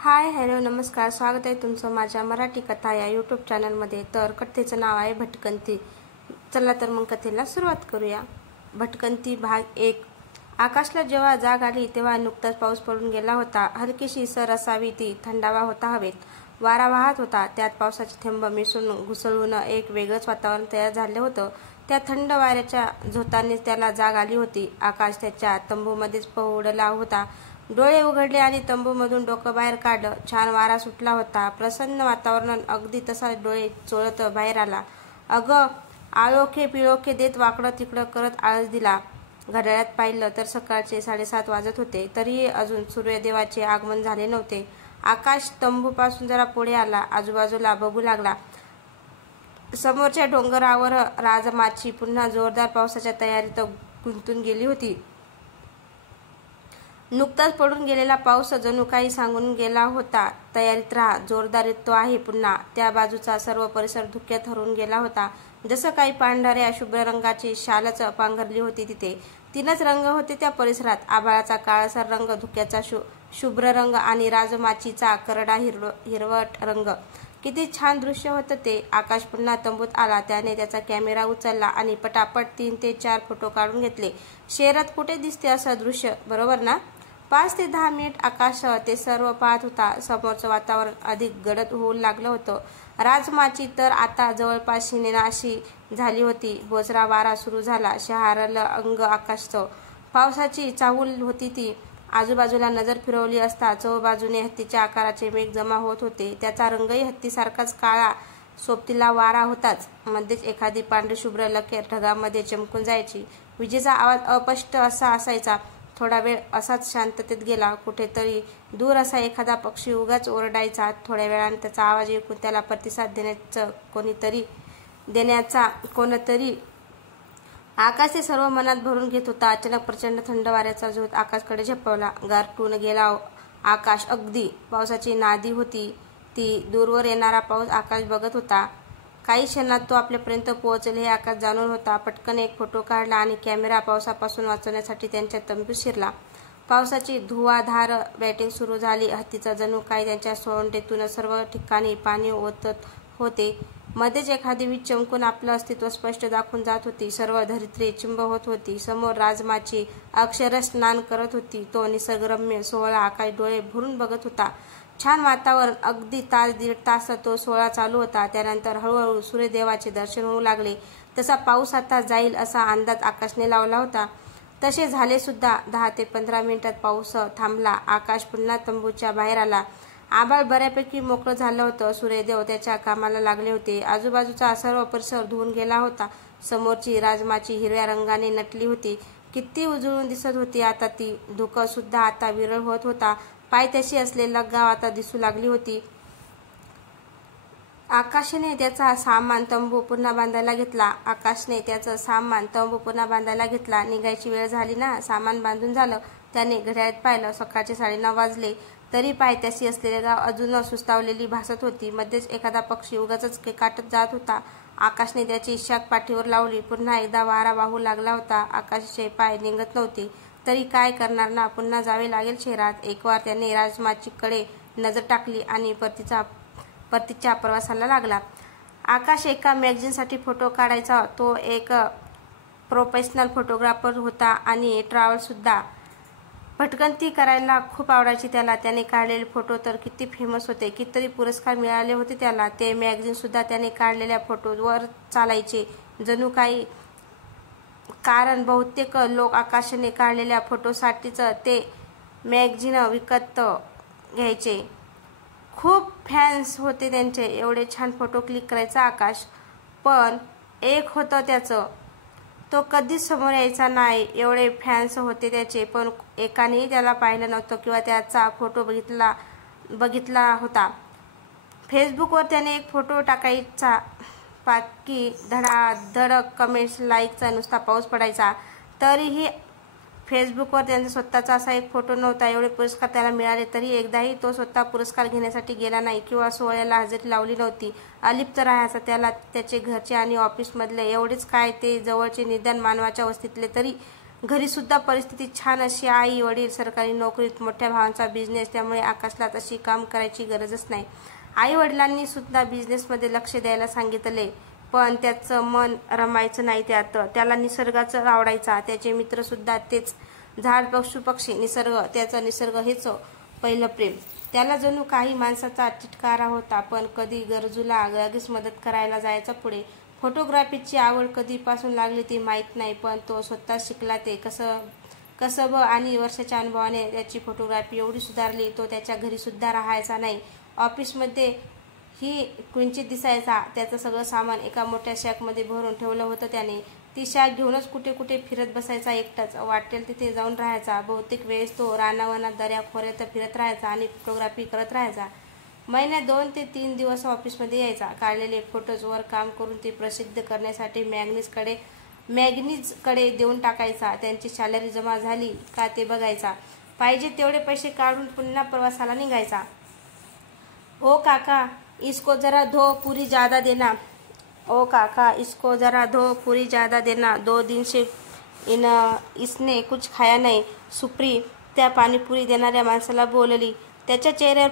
Hi hello नमस्कार, स्वागत आहे तुमचं माझ्या मराठी कथा या यूट्यूब चॅनलमध्ये। तर कथेचं नाव आहे भटकंती। चला तर मग कथेला सुरुवात करूया। भटकंती भाग 1। आकाशला जेव्हा जाग आली तेव्हा नुकताच पाऊस पडून गेला होता। हलकीशी सर असावी ती, थंडावा होता हवेत, वारा वाहत होता, त्यात पावसाचे थेंब मिसळून घुसळून एक वेगळंच वातावरण तयार झालं होतं। त्या थंड वाऱ्याच्या झोतांनीच त्याला जाग आली होती। आकाश त्याच्या तंबूमध्येच पहुडला होता। डोळे उघडले आणि तंबूमधून डोकं बाहेर काढलं। छान वारा सुटला होता, प्रसन्न वातावरण। अगदी तसाच डोळे चोळत बाहेर आला। अगं, आळोखे पिळोखे देत वाकडं तिकडं करत आळस दिला। घड्याळात पाहिलं तर सकाळचे 7:30 वाजत होते, तरीही अजून सूर्यदेवाचे आगमन झाले नव्हते। आकाश तंबूपासून जरा पुढे आला, आजूबाजूला बघू लागला। समोरच्या डोंगरावर राजमाची पुन्हा जोरदार पावसाच्या तयारीत गुंतून गेली होती। नुकताच पडून गेलेला पाऊस जणू काही सांगून गेला होता, तयारीत राहा, जोरदार येतो आहे पुन्हा। त्या बाजूचा सर्व परिसर धुक्यात हरवून गेला होता, जसं काही पांढऱ्या शुभ्र रंगाची शालच पांघरली होती तिथे। तीनच रंग होते त्या परिसरात, आभाळाचा काळसर रंग, धुक्याचा शुभ्र रंग आणि राजमाचीचा करडा हिरवट रंग। किती छान दृश्य होतं ते। आकाश पुन्हा तंबूत आला, त्याने त्याचा कॅमेरा उचलला आणि पटापट 3 ते 4 फोटो काढून घेतले। शहरात कुठे दिसते असं दृश्य, बरोबर ना? 5 ते 10 मिनिट आकाश ते सर्व पाहत होता। समोरचं वातावरण अधिक गडद होऊ लागलं होतं। राजमाची तर आता जवळपास शिनेनाशी झाली होती। बोचरा वारा सुरू झाला, शहारलं अंग आकाशचं। पावसाची चाहूल होती ती। आजूबाजूला नजर फिरवली असता चहूबाजूने हत्तीच्या आकाराचे मेघ जमा होत होते। त्याचा रंगही हत्तीसारखाच काळा, सोबतीला वारा होताच। मध्येच एखादी पांढरी शुभ्र लकीर ढगांमध्ये चमकून जायची। विजेचा आवाज अस्पष्ट असा असायचा। थोडा वेळ असाच शांततेत गेला। कुठेतरी दूर असा एखादा पक्षी उगाच ओरडायचा। थोड्या वेळाने त्याचा आवाज ऐकून त्याला प्रतिसाद देण्याचा कोणतरी आकाश सर्व मनात भरून घेत होता। अचानक प्रचंड थंड वाऱ्याचा झोत आकाशकडे झेपावला। गारठून गेला आकाश अगदी। पावसाची नादी होती ती। दूरवर येणारा पाऊस आकाश बघत होता। काही क्षणात तो आपल्यापर्यंत पोहोचेल हे आकाश जाणून होता। पटकन एक फोटो काढला आणि कॅमेरा पावसापासून वाचवण्यासाठी त्यांच्या तंबूत शिरला। पावसाची धुवाधार बॅटिंग सुरू झाली। हत्तीचा जणू काही त्यांच्या सोंडेतून सर्व ठिकाणी पाणी ओतत होते। मध्येच एखादी वीज चमकून आपलं अस्तित्व स्पष्ट दाखवून जात होती। सर्व धरित्री चिंब होत होती। समोर राजमाची अक्षरशः स्नान करत होती। तो निसर्गरम्य सोहळा आकाश डोळे भरून बघत होता। छान वातावरण। अगदी तास दीड तास तो सोहळा चालू होता। त्यानंतर हळूहळू सूर्यदेवाचे दर्शन होऊ लागले। तसा पाऊस आता जाईल असा अंदाज आकाशने लावला होता। तसे झाले सुद्धा। 10 ते 15 मिनिटात पाऊस थांबला। आकाश पुन्हा तंबूच्या बाहेर आला। आभाळ बऱ्यापैकी मोकळं झालं होतं। सूर्यदेव त्याच्या कामाला लागले होते। आजूबाजूचा सर्व परिसर धुवून गेला होता। समोरची राजमाची हिरव्या रंगाने नटली होती। किती उजळून दिसत होती आता ती। धुकं सुद्धा आता विरळ होत होता। पायथ्याशी असलेलं गाव आता दिसू लागली होती। आकाशने त्याचा सामान तंबू पुन्हा बांधायला घेतला। निघायची वेळ झाली ना? सामान बांधून झालं। त्याने घड्याळात पाहिलं, सकाळचे 9:30 वाजले। तरी पायथ्याशी असलेले गाव अजून सुस्तावलेली भासत होती। मध्येच एखादा पक्षी उगाचच केकाटत जात होता। आकाशने त्याची शाख पाठीवर लावली। पुन्हा एकदा वारा वाहू लागला होता। आकाशचे पाय निघत नव्हते, तरी काय करणार ना, पुन्हा जावे लागेल शहरात। एकवार त्याने राजमाचीकडे नजर टाकली आणि परतीच्या प्रवासाला लागला। आकाश एका मॅगझिनसाठी फोटो काढायचा। तो एक प्रोफेशनल फोटोग्राफर होता आणि ट्रॅव्हल सुद्धा। भटकंती करायला खूप आवडायची त्याला। त्याने काढलेले फोटो तर किती फेमस होते। कितीतरी पुरस्कार मिळाले होते त्याला। ते मॅगझिन सुद्धा त्याने काढलेल्या फोटोवर चालायचे जणू काही। कारण बहुतेक लोक आकाशने काढलेल्या फोटोसाठीच ते मॅगझिन विकत घ्यायचे। खूप फॅन्स होते त्यांचे। एवढे छान फोटो क्लिक करायचा आकाश। पण एक होतं त्याचं, तो कधीच समोर यायचा नाही। एवढे फॅन्स होते त्याचे, पण एकानेही त्याला पाहिलं नव्हतं किंवा त्याचा फोटो बघितला होता। फेसबुकवर त्याने एक फोटो टाकायचा, बाकी धडाधड कमेंट्स, लाईकचा नुसता पाऊस पडायचा। तरीही फेसबुकवर त्यांचा स्वतःचा असा एक फोटो नव्हता। एवढे पुरस्कार त्याला मिळाले, तरी एकदाही तो स्वतः पुरस्कार घेण्यासाठी गेला नाही किंवा सोहळ्याला हजेरी लावली नव्हती। अलिप्त राहायचा त्याला त्याचे घरचे आणि ऑफिसमधले एवढेच काय, ते जवळचे निदान मानवाच्या वस्तीतले तरी घरी सुद्धा परिस्थिती छान अशी, आई वडील सरकारी नोकरीत, मोठ्या भावांचा बिझनेस, त्यामुळे आकाशला तशी काम करायची गरजच नाही. आई वडिलांनी सुद्धा बिझनेसमध्ये लक्ष द्यायला सांगितले, पण त्याचं मन रमायचं नाही त्यात. त्याला निसर्गाचं आवडायचा, त्याचे मित्र सुद्धा तेच, झाड, पशुपक्षी, निसर्ग. त्याचं निसर्ग हेच पहिलं प्रेम. त्याला जणू काही माणसाचा चिटकारा होता. पण कधी गरजूला लगेच मदत करायला जायचा पुढे. फोटोग्राफीची आवड कधीपासून लागली ती माहीत नाही, पण तो स्वतः शिकला ते कसब आणि वर्षाच्या अनुभवाने त्याची फोटोग्राफी एवढी सुधारली, तो त्याच्या घरी सुद्धा राहायचा नाही, ऑफिसमध्ये ही क्वचित दिसायचा. त्याचं सगळं सामान एका मोठ्या शॅकमध्ये भरून ठेवलं होतं त्याने. ती शॅक घेऊनच कुठे कुठे फिरत बसायचा एकटाच, वाटेल तिथे जाऊन राहायचा. बहुतेक वेळेस तो रानावनात, दऱ्या खोऱ्यात फिरत राहायचा आणि फोटोग्राफी करत राहायचा. महिन्यात 2 ते 3 दिवस ऑफिसमध्ये यायचा. काढलेले फोटोजवर काम करून ते प्रसिद्ध करण्यासाठी मॅगझिन्सकडे देऊन टाकायचा. त्यांची सॅलरी जमा झाली का ते बघायचा. पाहिजे तेवढे पैसे काढून पुन्हा प्रवासाला निघायचा. ओ काका, इसको जरा धो, पूरी ज्यादा देना. ओ काका, इसको जरा धो, पूरी ज्यादा देना. 2 दिन से इसने कुछ खाया नहीं. सुप्री त्या पाणीपुरी देणाऱ्या माणसाला बोलली. त्याच्या चेहऱ्यावर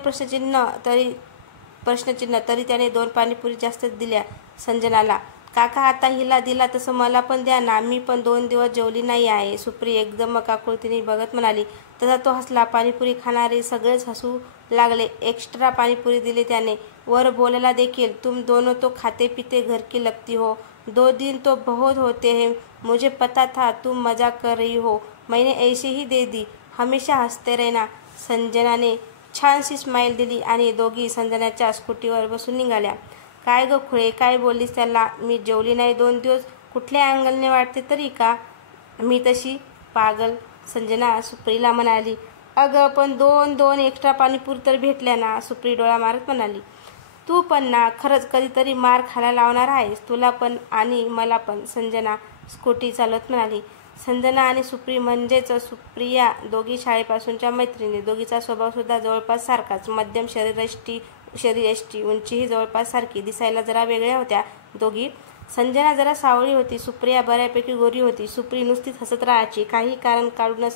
प्रश्नचिन्ह, तरी त्याने 2 पाणीपुरी जास्तच दिल्या संजनाला. काका, आता हिला दिला तसं मला पण द्या ना, मी पण 2 दिवस जेवली नाही आहे. सुप्री एकदम काकुळतीने बघत म्हणाली. तसा तो हसला. पाणीपुरी खाणारे सगळेच हसू लागले. एक्स्ट्रा पाणीपुरी दिली त्याने. वर बोलायला देखील. तुम दोनों तो खाते पीते घर की लगती हो. 2 दिन तो बहुत होते हैं, मुझे पता था तुम मजाक कर रही हो, मैंने ऐसे ही दे दी, हमेशा हसते रहना. संजनाने छानशी स्माईल दिली आणि दोघी संजनाच्या स्कूटीवर बसून निघाल्या. काय ग खुळे, काय बोललीस त्याला? मी जेवली नाही 2 दिवस, कुठल्या अँगलने वाटते तरी का मी तशी पागल? संजना सुप्रीला म्हणाली. अगं पण 2 एक्स्ट्रा पाणीपुरी तर भेटल्या ना, सुप्री डोळा मारत म्हणाली. तू पण ना, खरंच कधीतरी मार खायला लावणार आहेस, तुला पण आणि मला पण, संजना स्कूटी चालवत म्हणाली. संजना आणि सुप्री म्हणजेच सुप्रिया दोघी शाळेपासूनच्या मैत्रिणी. दोघीचा स्वभाव सुद्धा जवळपास सारखाच, मध्यम शरीरयष्टी, उंचीही जवळपास सारखी, दिसायला जरा वेगळ्या होत्या दोघी. संजना जरा सावळी होती, सुप्रिया बऱ्यापैकी गोरी होती. सुप्री नुसतीच हसत राहायची, काही कारण काढून.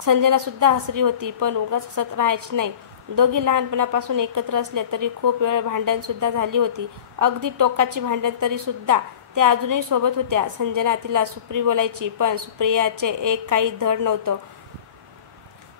संजना सुद्धा हसरी होती, पण उगाच हसत राहायची नाही. दोघी लहानपणापासून एकत्र असल्या तरी खूप वेळ भांडण सुद्धा झाली होती, अगदी टोकाची भांडण. तरी सुद्धा त्या अजूनही सोबत होत्या. संजना तिला सुप्री बोलायची, पण सुप्रियाचे एक काही धड नव्हतं.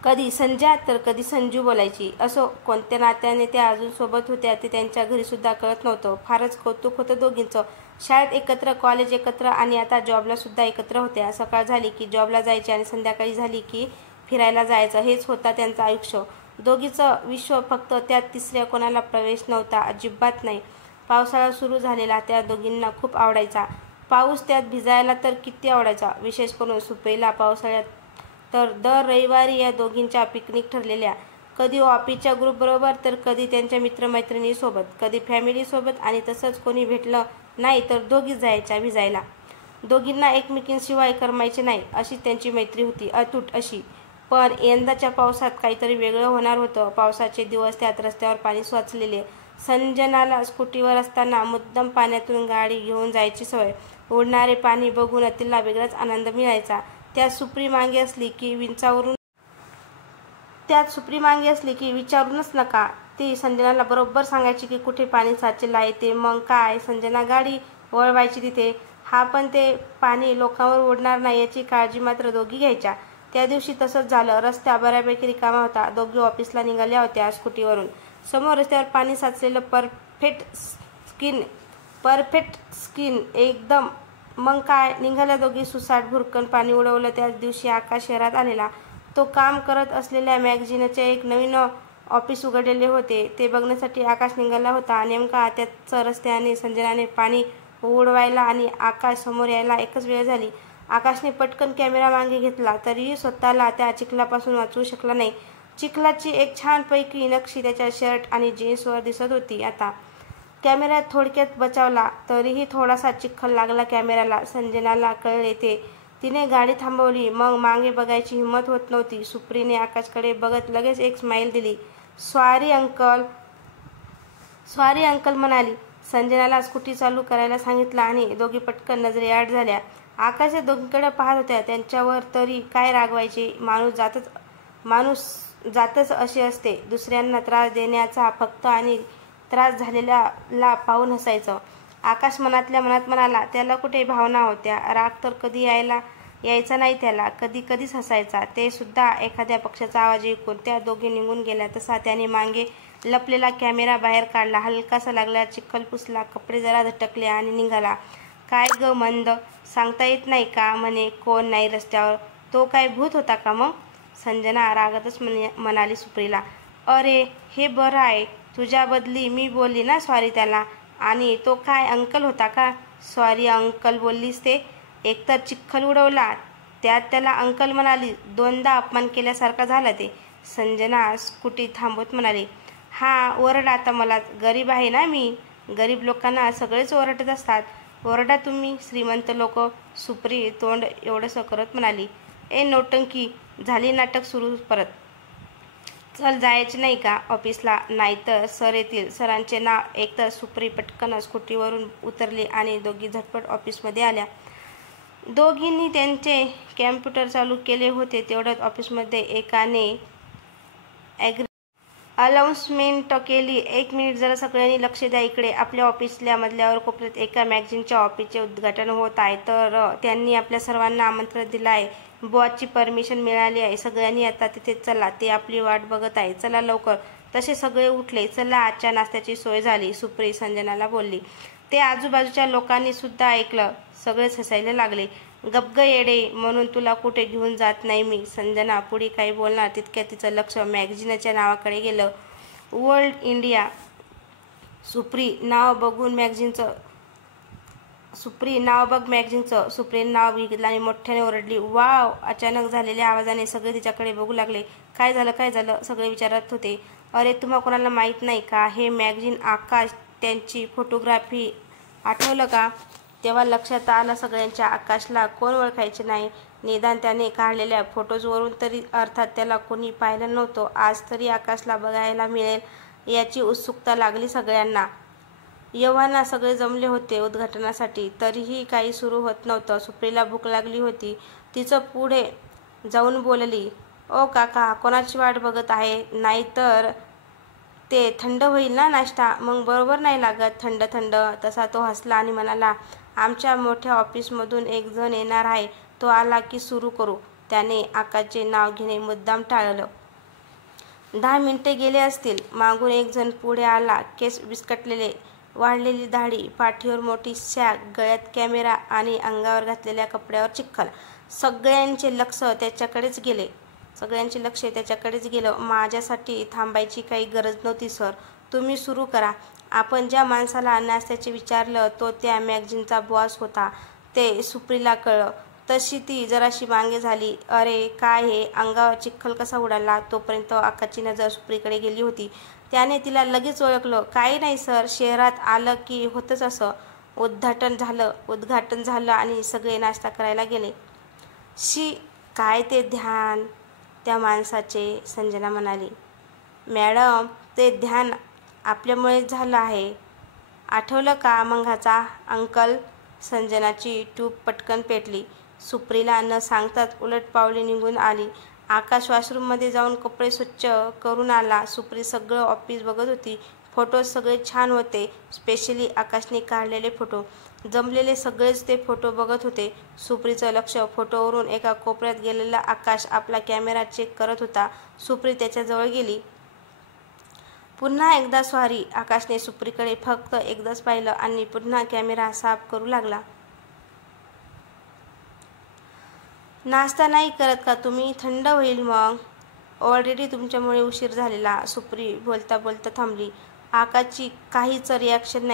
कधी संजा तर कधी संजू बोलायची. असो, कोणत्या नात्याने त्या अजून सोबत होत्या ते त्यांच्या घरी सुद्धा कळत नव्हतं. फारच कौतुक होतं दोघींचं. शाळेत एकत्र, कॉलेज एकत्र आणि आता जॉबला सुद्धा एकत्र होत्या. सकाळ झाली की जॉबला जायचे आणि संध्याकाळी झाली की फिरायला जायचं, हेच होतं त्यांचं आयुष्य. दोघीचं विश्व. फक्त त्यात तिसऱ्या कोणाला प्रवेश नव्हता, अजिबात नाही. पावसाळा सुरू झालेला त्या दोघींना खूप आवडायचा. पाऊस, त्यात भिजायला तर किती आवडायचा. विशेष करून सुप्रीला पावसाळ्यात तर दर रविवारी या दोघींच्या पिकनिक ठरलेल्या. कधी ऑफिसच्या ग्रुपबरोबर, तर कधी त्यांच्या मित्रमैत्रिणीसोबत, कधी फॅमिलीसोबत. आणि तसंच कोणी भेटलं नाही तर दोघीच जायच्या भिजायला. दोघींना एकमेकींशिवाय करमायचे नाही, अशी त्यांची मैत्री होती, अतूट अशी. पण यंदाच्या पावसात काहीतरी वेगळं होणार होतं. पावसाचे दिवस, त्यात रस्त्यावर पाणी साचलेले. संजनाला स्कूटीवर असताना मुद्दाम पाण्यातून गाडी घेऊन जायची सवय. उडणारे पाणी बघून तिला वेगळाच आनंद मिळायचा. त्यात सुप्री मागे असली की विचारूनच नका. ती संजनाला बरोबर सांगायची की कुठे पाणी साचलेलं आहे ते. मग काय, संजना गाडी वळवायची तिथे. हा पण ते पाणी लोकांवर उडणार नाही याची काळजी मात्र दोघी घ्यायच्या. त्या दिवशी तसंच झालं. रस्ता बऱ्यापैकी रिकामा होता. दोघी ऑफिसला निघाल्या होत्या स्कूटीवरून. समोर रस्त्यावर पाणी साचलेलं. परफेक्ट स्किन एकदम. मग काय, निघाल्या दोघी सुसाट भुरकन पाणी उडवलं. त्याच दिवशी आकाश शहरात आलेला. तो काम करत असलेल्या मॅगझिनचे एक नवीन ऑफिस उघडलेले होते, ते बघण्यासाठी आकाश निघाला होता. नेमका त्याच रस्त्याने संजनाने पाणी उडवायला आणि आकाश समोर यायला एकच वेळ झाली. आकाशने पटकन कॅमेरा मागे घेतला, तरीही स्वतःला त्या चिखलापासून वाचवू शकला नाही. चिखलाची एक छानपैकी नक्षी त्याच्या शर्ट आणि जीन्सवर दिसत होती. आता कॅमेरा थोडक्यात बचावला, तरीही थोडासा चिखल लागला कॅमेऱ्याला. संजनाला कळले ते. तिने गाडी थांबवली. मग मागे बघायची हिंमत होत नव्हती. सुप्रीने आकाशकडे बघत लगेच एक स्माईल दिली. सॉरी अंकल म्हणाली. संजनाला स्कूटी चालू करायला सांगितलं आणि दोघी पटकन नजरेआड झाल्या. आकाशच्या दोघींकडे पाहत होत्या. त्यांच्यावर तरी काय रागवायचे. माणूस जातच असे असते. दुसऱ्यांना त्रास देण्याचा फक्त आणि त्रास झालेल्याला पाहून हसायचं. आकाश मनातल्या मनात म्हणाला, त्याला कुठे भावना होत्या. राग तर कधी यायचा नाही त्याला. कधीच हसायचा. ते सुद्धा एखाद्या पक्षाचा आवाज ऐकून. त्या दोघी निघून गेल्या तसा त्याने मागे लपलेला कॅमेरा बाहेर काढला. हलकासा लागला चिखल पुसला, कपडे जरा झटकले आणि निघाला. काय ग मंद, सांगता येत नाही का म्हणे कोण नाही रस्त्यावर. तो काय भूत होता का मग? संजना रागातच म्हणाली सुप्रीला. अरे हे बरं आहे, तुझ्या बदली मी बोलली ना सॉरी त्याला. आणि तो काय अंकल होता का? सॉरी अंकल बोललीस ते? एकतर चिखल उडवला, त्यात त्याला अंकल म्हणाली. दोनदा अपमान केल्यासारखा झाला ते. संजना स्कूटी थांबवत म्हणाली, हा ओरडा आता मला. गरीब आहे ना मी. गरीब लोकांना सगळेच ओरडत असतात. ओरडा तुम्ही श्रीमंत लोक. सुप्री तोंड एवढंसं करत म्हणाली. ए नौटंकी, झाली नाटक सुरू परत. चल जायचे नाही का ऑफिसला? नाहीतर सर येतील. सरांचे नाव एकतर सुप्री पटकन स्कूटीवरून उतरली आणि दोघी झटपट ऑफिसमध्ये आल्या. दोघींनी त्यांचे कॅम्प्युटर चालू केले होते. तेवढ्यात ऑफिसमध्ये एकाने अनाउन्समेंट केली. 1 मिनिट जरा सगळ्यांनी लक्ष द्या इकडे. आपल्या ऑफिसल्या मधल्यावर कोपऱ्यात एका मॅगझिनच्या ऑफिसचे उद्घाटन होत आहे. तर त्यांनी आपल्या सर्वांना आमंत्रण दिलं आहे. बॉसची परमिशन मिळाली आहे. सगळ्यांनी आता तिथे चला. ते आपली वाट बघत आहे. चला लवकर. तसे सगळे उठले. चला आजच्या नाश्त्याची सोय झाली, सुप्री संजनाला बोलली. ते आजूबाजूच्या लोकांनी सुद्धा ऐकलं. सगळेच हसायला लागले. गप्प येडे, म्हणून तुला कुठे घेऊन जात नाही मी. संजना पुढे काही बोलणार तितक्यात तिचं लक्ष मॅगझिनच्या नावाकडे गेलं. World India. सुप्री नाव बघ मॅगझिनचं. सुप्रीने नाव बघितलं आणि मोठ्याने ओरडली, वाव. अचानक झालेल्या आवाजाने सगळे तिच्याकडे बघू लागले. काय झालं सगळे विचारत होते. अरे तुम्हा कोणाला माहीत नाही का? हे मॅगझिन आकाश त्यांची फोटोग्राफी. आठवलं का? तेव्हा लक्षात आलं सगळ्यांच्या. आकाशला कोण ओळखायचे नाही. निदान त्याने काढलेल्या फोटोजवरून तरी. अर्थात त्याला कोणी पाहिलं नव्हतं. आज तरी आकाशला बघायला मिळेल याची उत्सुकता लागली सगळ्यांना. एव्हाना सगळे जमले होते उद्घाटनासाठी. तरीही काही सुरू होत नव्हतं. सुप्रीला भूक लागली होती. तिचं पुढे जाऊन बोलली, ओ काका, कोणाची वाट बघत आहे? नाहीतर ते थंड होईल ना नाश्ता. मग बरोबर नाही लागत थंड. तसा तो हसला आणि म्हणाला, आमच्या मोठ्या ऑफिसमधून एक जण येणार आहे. तो आला की सुरू करू. त्याने आकाशचे नाव घेणे मुद्दाम टाळलं. 10 मिनिटे गेले असतील. मागून एक जण पुढे आला. केस विस्कटलेले, वाढलेली दाढी, पाठीवर मोठी सॅक, गळ्यात कॅमेरा आणि अंगावर घातलेल्या कपड्यावर चिखल. सगळ्यांचे लक्ष त्याच्याकडेच गेलं. माझ्यासाठी थांबायची काही गरज नव्हती सर. तुम्ही सुरू करा. आपण ज्या माणसाला नाश्त्याचे विचारलं तो त्या मॅगझिनचा बॉस होता. ते सुप्रीला कळलं. तशी ती जराशी मागे झाली. अरे काय हे, अंगावर चिखल कसा उडाला? तोपर्यंत आकाशची नजर सुप्रीकडे गेली होती. त्याने तिला लगेच ओळखलं. काही नाही सर, शहरात आलं की होतंच असं. उद्घाटन झालं आणि सगळे नाश्ता करायला गेले. शी, काय ते ध्यान त्या माणसाचे. संजना म्हणाली, मॅडम ते ध्यान आपल्यामुळेच झालं आहे. आठवलं का मंगाचा अंकल? संजनाची ट्यूब पटकन पेटली. सुप्रीला न सांगताच उलट पावले निघून आली. आकाश वॉशरूममध्ये जाऊन कपडे स्वच्छ करून आला. सुप्री सगळं ऑफिस बघत होती. फोटोज सगळे छान होते. स्पेशली आकाशने काढलेले फोटो. जमलेले सगळेच ते फोटो बघत होते. सुप्रीचं लक्ष फोटोवरून एका कोपऱ्यात गेलेला. आकाश आपला कॅमेरा चेक करत होता. सुप्री त्याच्याजवळ गेली. पुन्हा एकदा सॉरी. आकाशने सुप्रीकडे फक्त एकदाच पाहिलं आणि पुन्हा कॅमेरा साफ करू लागला. नाश्ता नाही करत का तुम्ही? थंड होईल मग. ऑलरेडी तुमच्यामुळे उशीर झालेला. सुप्री बोलता बोलता थांबली. आकाशची काहीच रिॲक्शन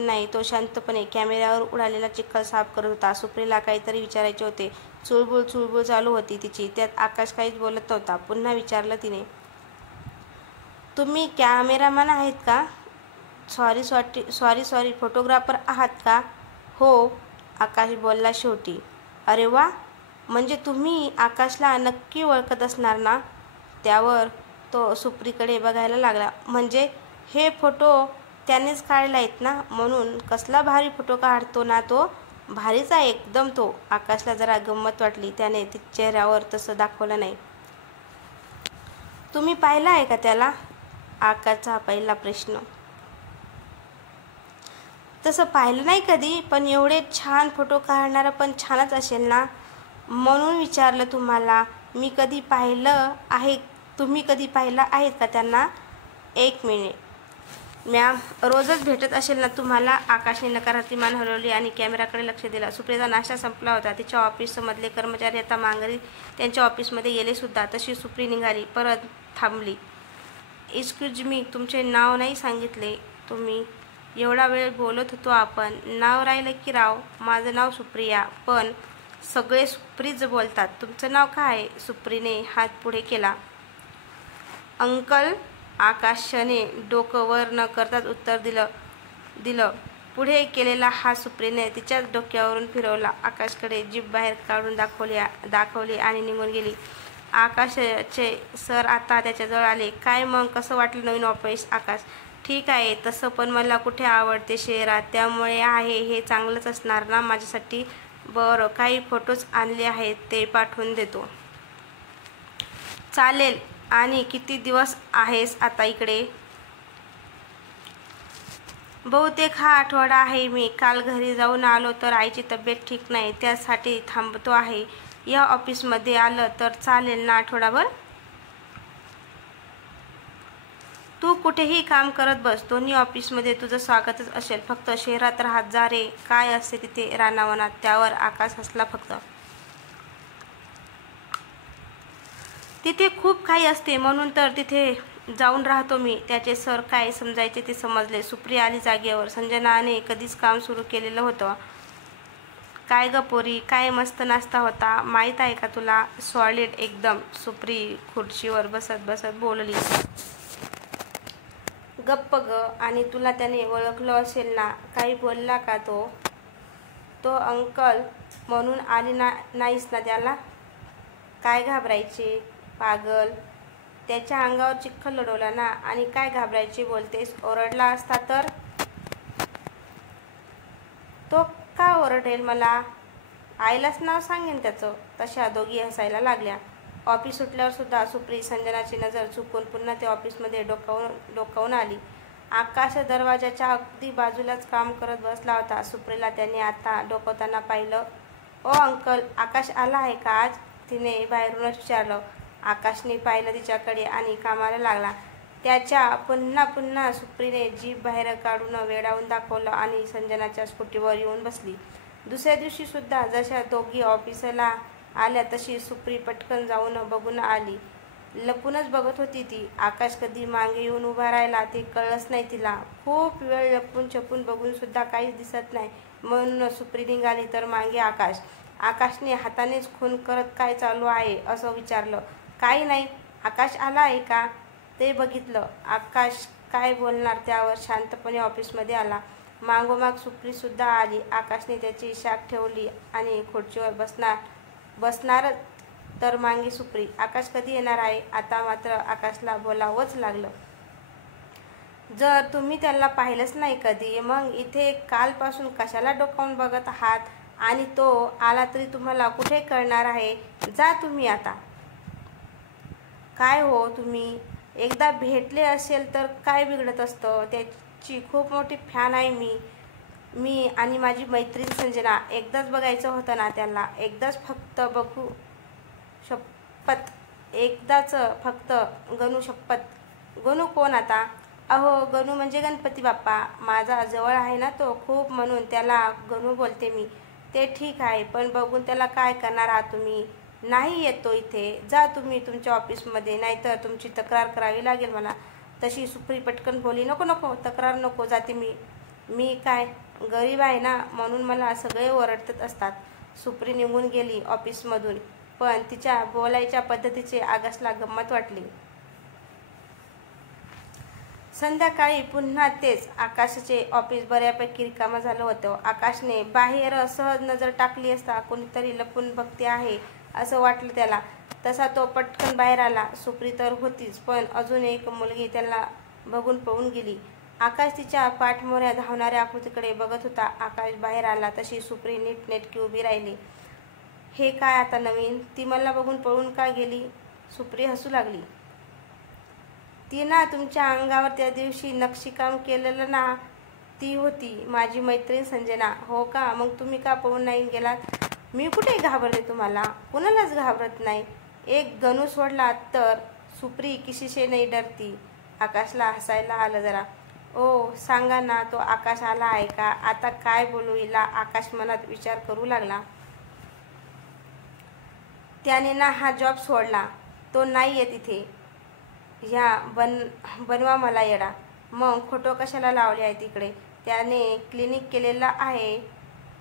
नाही. तो शांतपणे कॅमेऱ्यावर उडालेला चिखल साफ करत होता. सुप्रीला काहीतरी विचारायचे होते. चुळबुळ चालू होती तिची. त्यात आकाश काहीच बोलत नव्हता. पुन्हा विचारलं तिने, तुम्ही कॅमेरामॅन आहेत का? सॉरी फोटोग्राफर आहात का? हो, आकाश बोलला शेवटी. अरे वा, म्हणजे तुम्ही आकाशला नक्की ओळखत असणार ना? त्यावर तो सुप्रीकडे बघायला लागला. म्हणजे हे फोटो त्यानेच काढला आहेत ना, म्हणून कसला भारी फोटो काढतो ना तो, भारीच आहे एकदम तो. आकाशला जरा गंमत वाटली. त्याने चेहऱ्यावर तसं दाखवलं नाही. तुम्ही पाहिलं आहे का त्याला? आकाशचा पहिला प्रश्न. तसं पाहिलं नाही कधी, पण एवढे छान फोटो काढणारा पण छानच असेल ना, म्हणून विचारलं तुम्हाला. मी कधी पाहिलं आहे, तुम्ही कधी पाहिलं आहेत का त्यांना? 1 मिनिट मॅम, रोजच भेटत असेल ना तुम्हाला? आकाशने नकारार्थी मान हलवली आणि कॅमेराकडे लक्ष दिलं. सुप्रियाचा नाश्ता संपला होता. तिच्या ऑफिसमधले कर्मचारी आता माघारी त्यांच्या ऑफिसमध्ये गेले सुद्धा. तशी सुप्री निघाली, परत थांबली. एक्सक्यूज मी, तुमचे नाव नाही सांगितले तुम्ही. एवढा वेळ बोलत होतो आपण. नाव राहिलं की राव. माझं नाव सुप्रिया, पण सगळे सुप्रीच बोलतात. तुमचं नाव काय आहे? सुप्रीने हात पुढे केला. अंकल. आकाशने डोकं वर न करताच उत्तर दिलं. पुढे केलेला हात सुप्रीने तिच्याच डोक्यावरून फिरवला. आकाशकडे जीभ बाहेर काढून दाखवली आणि निघून गेली. आकाशचे सर आता त्याच्याजवळ आले. काय मग, कसं वाटलं नवीन ऑफिस? आकाश: ठीक आहे तसं, पण मला कुठे आवडते शहरात, त्यामुळे आहे हे चांगलंच असणार ना माझ्यासाठी. बरं, काही फोटोज आणले आहेत, ते पाठवून देतो. चालेल. आणि किती दिवस आहेस आता इकडे? बहुतेक हा आठवडा आहे. मी काल घरी जाऊन आलो, तर आईची तब्येत ठीक नाही, त्यासाठी थांबतो आहे. या ऑफिसमध्ये आलं तर चालेल ना आठवडाभर? तू कुठेही काम करत बस, दोन्ही ऑफिसमध्ये तुझं स्वागतच असेल. फक्त शहरात राहत जा रे. काय असते तिथे रानावनात? त्यावर आकाश हसला. फक्त तिथे खूप काही असते, म्हणून तर तिथे जाऊन राहतो मी. त्याचे सर काय समजायचे ते समजले. सुप्री आली जागेवर. संजनाने कधीच काम सुरू केलेलं होतं. काय ग पोरी, काय मस्त नाश्ता होता, माहीत आहे का तुला? सॉलिड एकदम. सुप्री खुर्चीवर बसत बसत बोलली. गप्प ग. आणि तुला त्याने ओळखलं असेल ना? काही बोलला का तो? तो अंकल म्हणून आली नाहीस ना त्याला? काय घाबरायचे पागल, त्याच्या अंगावर चिखल लढवला ना. आणि काय घाबरायचे बोलतेस? ओरडला असता तर? तो का ओरडेल मला? आईलाच नाव सांगेन त्याचं. तशा दोघी हसायला लागल्या. ऑफिस सुटल्यावर सुद्धा सुप्री संजनाची नजर चुकून पुन्हा ते ऑफिसमध्ये डोकावून आली. आकाश दरवाजाच्या अगदी बाजूलाच काम करत बसला होता. सुप्रीला त्याने आता डोकावताना पाहिलं. ओ अंकल, आकाश आला आहे का आज? तिने बाहेरूनच विचारलं. आकाशने पाहिलं तिच्याकडे आणि कामाला लागला. त्याच्या पुन्हा सुप्रीने जीभ बाहेर काढून वेडावून दाखवलं आणि संजनाच्या स्कूटीवर येऊन बसली. दुसऱ्या दिवशी सुद्धा जशा दोघी ऑफिसला आल्या तशी सुप्री पटकन जाऊन बघून आली. लपूनच बघत होती ती. आकाश कधी मागे येऊन उभा राहिला ते कळलंच नाही तिला. खूप वेळ लपून छपून बघून सुद्धा काहीच दिसत नाही, म्हणून सुप्री निघाली तर मागे आकाश. आकाशने हातानेच खून करत काय चालू आहे असं विचारलं. काही नाही. आकाश आला आहे का ते बघितलं. आकाश काय बोलणार, त्यावर शांतपणे ऑफिसमध्ये आला. मागोमाग सुप्री सुद्धा आली. आकाशने त्याची शाख ठेवली आणि खुर्चीवर बसणार तर मागे सुप्री. आकाश कधी येणार आहे? आता मात्र आकाशला बोलावंच लागलं. जर तुम्ही त्याला पाहिलंच नाही कधी, मग इथे कालपासून कशाला डोकावून बघत आहात? आणि तो आला तरी तुम्हाला कुठे कळणार आहे? जा तुम्ही आता. काय हो तुम्ही, एकदा भेटले असेल तर काय बिघडत असतं? त्याची खूप मोठी फॅन आहे मी आणि माझी मैत्रीण संजना. एकदाच बघायचं होतं ना त्याला. एकदाच फक्त बघू. शपथ, एकदाच फक्त. गणू शपथ. गणू कोण आता? अहो, गणू म्हणजे गणपती बाप्पा. माझा जवळ आहे ना तो खूप, म्हणून त्याला गणू बोलते मी. ते ठीक आहे, पण बघून त्याला काय करणार आहात तुम्ही? नाही येतो इथे. जा तुम्ही तुमच्या ऑफिसमध्ये, नाहीतर तुमची तक्रार करावी लागेल मला. तशी सुप्री पटकन बोलली. नको, तक्रार नको, जाते मी काय गरीब आहे ना, म्हणून मला सगळे ओरडत असतात. सुप्री निघून गेली ऑफिसमधून, पण तिच्या बोलायच्या पद्धतीची आकाशला गंमत वाटली. संध्याकाळी पुन्हा तेच. आकाशचे ऑफिस बऱ्यापैकी रिकामं झालं होतं. आकाशने बाहेर सहज नजर टाकली असता कोणीतरी लपून बघते आहे असं वाटलं त्याला. तसा तो पटकन बाहेर आला. सुप्री तर होतीच, पण अजून एक मुलगी त्याला बघून पळून गेली. आकाश तिच्या पाठमोऱ्या धावणाऱ्या आकृतीकडे बघत होता. आकाश बाहेर आला तशी सुप्री नीटनेटकी उभी राहिली. हे काय आता नवीन? ती मला बघून पळून का गेली? सुप्री हसू लागली. ती ना तुमच्या अंगावर त्या दिवशी नक्षीकाम केलेलं ना, ती होती माझी मैत्रीण संजना. हो का? मग तुम्ही का पळून नाही गेलात? मी कुठे घाबरते तुम्हाला? कुणालाच घाबरत नाही. एक गणू सोडला तर. सुप्री किसीसे नाही डरती. आकाशला हसायला आलं जरा. ओ सांगा ना, तो आकाश आला आहे का? आता काय बोलू हिला? आकाश मनात विचार करू लागला. त्याने ना हा जॉब सोडला. तो नाही आहे तिथे. ह्या बनवा मला येडा. मग फोटो कशाला लावले आहे तिकडे? त्याने क्लिनिक केलेला आहे.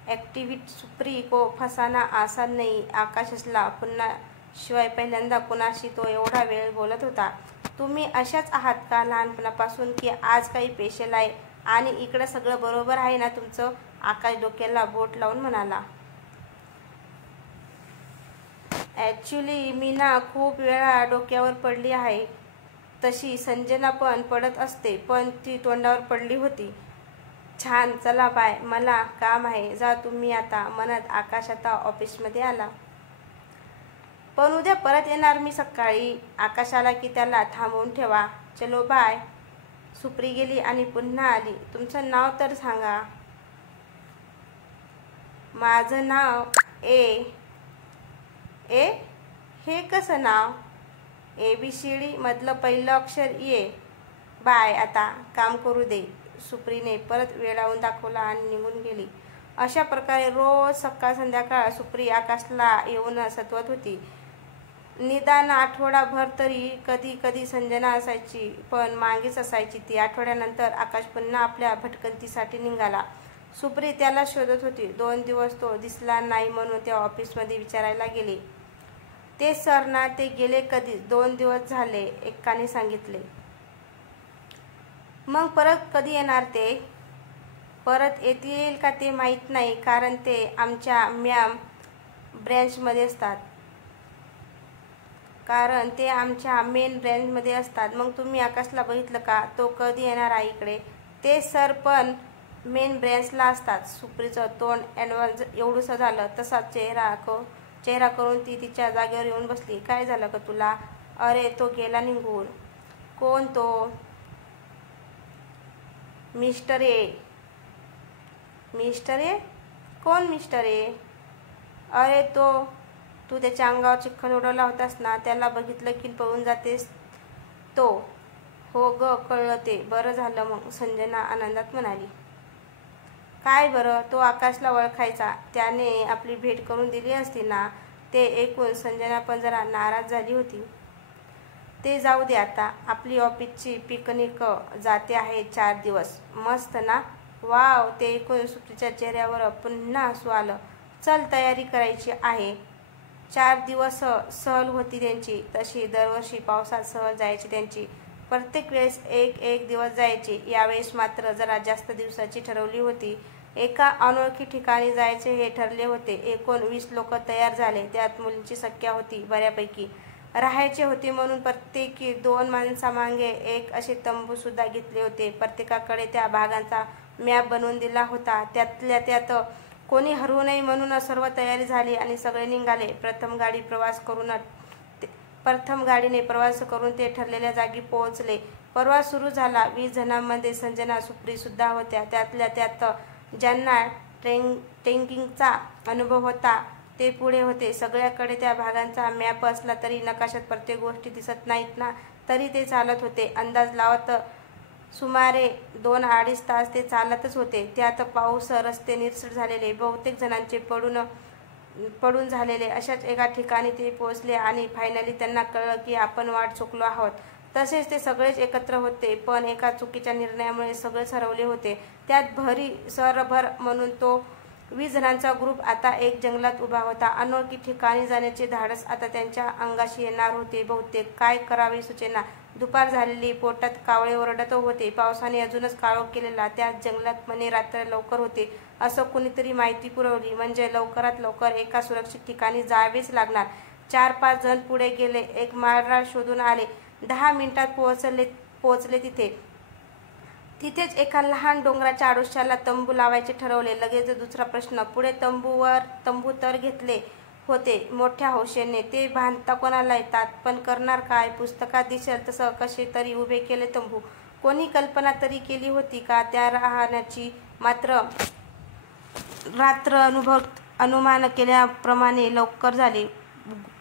ॲक्टिव्हिट सुप्री को फसाना आसान नाही. आकाश हसला पुन्हा. शिवाय पहिल्यांदा कुणाशी तो एवढा वेळ बोलत होता. तुम्ही अशाच आहात का लहानपणापासून, की आज काही स्पेशल आहे? आणि इकडं सगळं बरोबर आहे ना तुमचं? आकाश डोक्याला बोट लावून म्हणाला. ॲक्च्युली मी ना खूप वेळा डोक्यावर पडली आहे. तशी संजना पण पडत असते, पण ती तोंडावर पडली होती. छान, चला बाय, मला काम आहे, जा तुम्ही आता. म्हणत आकाश आता ऑफिसमध्ये आला. पण उद्या परत येणार मी सकाळी. आकाश आला की त्याला थांबवून ठेवा. चलो बाय. सुप्री गेली आणि पुन्हा आली. तुमचं नाव तर सांगा. माझं नाव ए. ए? हे कसं नाव? ABCD मधलं पहिलं अक्षर ए. बाय, आता काम करू दे. सुप्रीने परत वेळावून दाखवला आणि निघून गेली. अशा प्रकारे रोज सकाळ संध्याकाळ सुप्री आकाशला येऊन सतवत होती. निदान आठवडाभर तरी. कधी कधी संजना असायची, पण मागेच असायची ती. आठवड्यानंतर आकाश पुन्हा आपल्या भटकंतीसाठी निघाला. सुप्री त्याला शोधत होती. 2 दिवस तो दिसला नाही म्हणून त्या ऑफिसमध्ये विचारायला गेली. ते सर ना, ते गेले कधी? 2 दिवस झाले, एकाने सांगितले. मग परत कधी येणार ते? परत येतील का ते माहीत नाही, कारण ते आमच्या मॅम ब्रँचमध्ये असतात. मेन ब्रँचमध्ये असतात. मग तुम्ही आकाशला बघितलं का? तो कधी येणार आहे इकडे? ते सर पण मेन ब्रँचला असतात. सुप्रीचं तोंड एवढंसं झालं. तसा चेहरा करून ती तिच्या जागेवर येऊन बसली. काय झालं का तुला? अरे तो गेला निघून. कोण तो? Mister A. Mister A? कोण मिस्टर ए? अरे तू त्याच्या अंगावर चिखल उडवला होतास ना, त्याला बघितलं की पळून जातेस तो. हो ग, कळलं ते. बरं झालं मग, संजना आनंदात म्हणाली. काय बरं? तो आकाशला ओळखायचा. त्याने आपली भेट करून दिली असती ना. ते ऐकून संजना पण जरा नाराज झाली होती. ते जाऊ दे आता. आपली ऑफिसची पिकनिक जाते आहे 4 दिवस. मस्त ना? वाव. ते ऐकून सुप्रीच्या चेहऱ्यावर पुन्हा हसू आलं. चल, तयारी करायची आहे. 4 दिवस सहल होती त्यांची. तशी दरवर्षी पावसात सहल जायची त्यांची. प्रत्येक वेळेस एक दिवस जायचे. यावेळेस मात्र जरा जास्त दिवसाची ठरवली होती. एका अनोळखी ठिकाणी जायचे हे ठरले होते. एकूण 20 लोक तयार झाले. त्यात मुलींची संख्या होती बऱ्यापैकी. राहायचे होते म्हणून प्रत्येकी 2 माणसामागे एक असे तंबू सुद्धा घेतले होते. प्रत्येकाकडे त्या भागांचा मॅप बनवून दिला होता. त्यातल्या त्यात कोणी हरवू नये म्हणून सर्व तयारी झाली आणि सगळे निघाले. प्रथम गाडीने प्रवास करून ते ठरलेल्या जागी पोहोचले. प्रवास सुरू झाला. 20 जणांमध्ये संजना, सुप्री सुद्धा होत्या. त्यातल्या त्यात ज्यांना ट्रेकिंगचा अनुभव होता ते पुढे होते. सगळ्याकडे त्या भागांचा मॅप असला तरी नकाशात प्रत्येक गोष्टी दिसत नाहीत ना, तरी ते चालत होते. अंदाज लावत सुमारे 2-2.5 तास ते चालतच होते. त्यात पाऊस, रस्ते निरसट झालेले, बहुतेक जणांचे पडून झालेले. अशाच एका ठिकाणी ते पोहोचले आणि फायनली त्यांना कळलं की आपण वाट चुकलो आहोत. तसेच ते सगळेच एकत्र होते, पण एका चुकीच्या निर्णयामुळे सगळेच हरवले होते. त्यात सरभर म्हणून तो 20 जणांचा ग्रुप आता एक जंगलात उभा होता. अनोळखी ठिकाणी जाण्याचे धाडस आता त्यांच्या अंगाशी येणार होते बहुतेक. काय करावे सुचेना. दुपार झालेली. पोटात कावळे ओरडत होते. पावसाने अजूनच काळोख केलेला. त्या जंगलात म्हणे रात्र लवकर होते असं कुणीतरी माहिती पुरवली. म्हणजे लवकरात लवकर एका सुरक्षित ठिकाणी जावेच लागणार. 4-5 जण पुढे गेले. एक माळरान शोधून आले. 10 मिनिटात पोहोचले तिथे. तिथेच एका लहान डोंगराच्या आडोशाला तंबू लावायचे ठरवले. लगेच दुसरा प्रश्न. पुढे तंबू तर घेतले होते मोठ्या हौशेने. ते बांधता कोणाला येतात, पण करणार काय? पुस्तकात दिसेल तसं कसे तरी उभे केले तंबू. कोणी कल्पना तरी केली होती का त्या राहण्याची? मात्र रात्र अनुमान केल्याप्रमाणे लवकर झाली.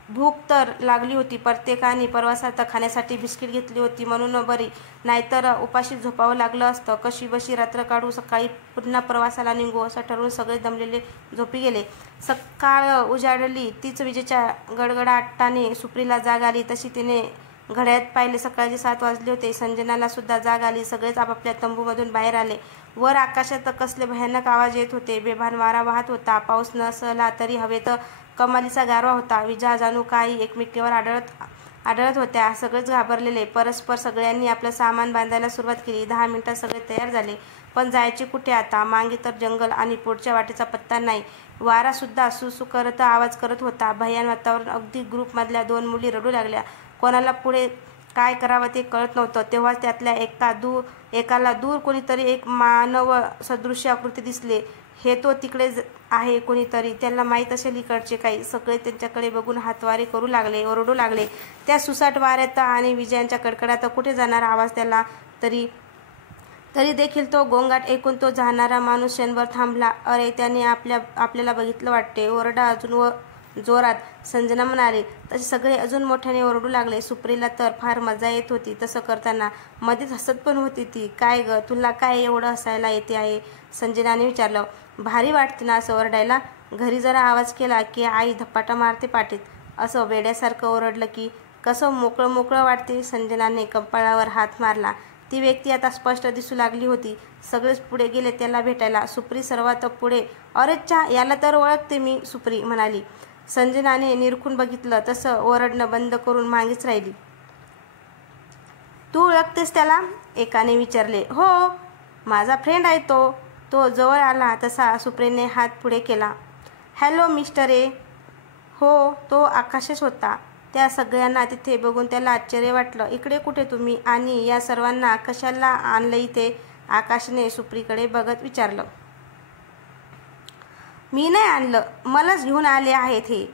भूक तर लागली होती. प्रत्येकाने प्रवासात खाण्यासाठी बिस्किट घेतली होती म्हणून बरी, नाहीतर उपाशी झोपावं लागलं असतं. कशीबशी रात्र काढू, सकाळी पुन्हा प्रवासाला निघू असं ठरवून सगळे दमलेले झोपी गेले. सकाळ उजाडली. तीच विजेच्या गडगडाटाने सुप्रीला जाग आली. तशी तिने घड्याळात पाहिले. सकाळचे 7 वाजले होते. संजनाला सुद्धा जाग आली. सगळेच आपापल्या तंबूमधून बाहेर आले. वर आकाशात कसले भयानक आवाज येत होते. बेभान वारा वाहत होता. पाऊस नसला तरी हवेत कमालीचा गारवा होता. विजा जणू काही एकमेकींवर आदळत होत्या. सगळेच घाबरलेले. परस्पर सगळ्यांनी आपलं सामान बांधायला सुरुवात केली. 10 मिनिटात सगळे तयार झाले. पण जायचे कुठे आता? मागे तर जंगल आणि पुढच्या वाटेचा पत्ता नाही. वारा सुद्धा सुसू करत आवाज करत होता. भयान वातावरण. अगदी ग्रुपमधल्या 2 मुली रडू लागल्या. कोणाला पुढे काय करावं ते कळत नव्हतं. तेव्हाच त्यातल्या एकाला दूर कोणीतरी एक मानव सदृश्य आकृती दिसले. हे तो तिकडेच आहे कोणीतरी, त्याला माहीत असेल इकडचे काही. सगळे त्यांच्याकडे बघून हातवारे करू लागले, ओरडू लागले. त्या सुसाट वाऱ्यात आणि विजांच्या कडकडात कुठे जाणारा आवाज त्याला? तरी देखील तो गोंगाट ऐकून तो जाणारा माणूस क्षणभर थांबला. अरे, त्याने आपल्याला बघितलं वाटते. ओरडा अजून जोरात, संजना म्हणाली. तसे सगळे अजून मोठ्याने ओरडू लागले. सुप्रीला तर फार मजा येत होती तसं करताना. मध्येच हसत पण होती ती. काय ग, तुला काय एवढं हसायला येते आहे? संजनाने विचारलं. भारी वाटते ना असं ओरडायला? घरी जरा आवाज केला की आई धपाटा मारते पाठीत. असं वेड्यासारखं ओरडलं की कसं मोकळं वाटते. संजनाने कपाळावर हात मारला. ती व्यक्ती आता स्पष्ट दिसू लागली होती. सगळेच पुढे गेले त्याला भेटायला. सुप्री सर्वात पुढे. अरे चा, याला तर ओळखते मी, सुप्री म्हणाली. संजनाने निरखून बघितलं. तसं ओरडणं बंद करून मागेच राहिली. तू ओळखतेस त्याला? एकाने विचारले. हो, माझा फ्रेंड आहे तो. तो जवळ आला तसा सुप्रीने हात पुढे केला. Hello mister A. हो, तो आकाशच होता. त्या सगळ्यांना तिथे बघून त्याला आश्चर्य वाटलं. इकडे कुठे तुम्ही? आणि या सर्वांना कशाला आणलं इथे? आकाशने सुप्रीकडे बघत विचारलं. मी नाही आणलं, मलाच घेऊन आले आहेत हे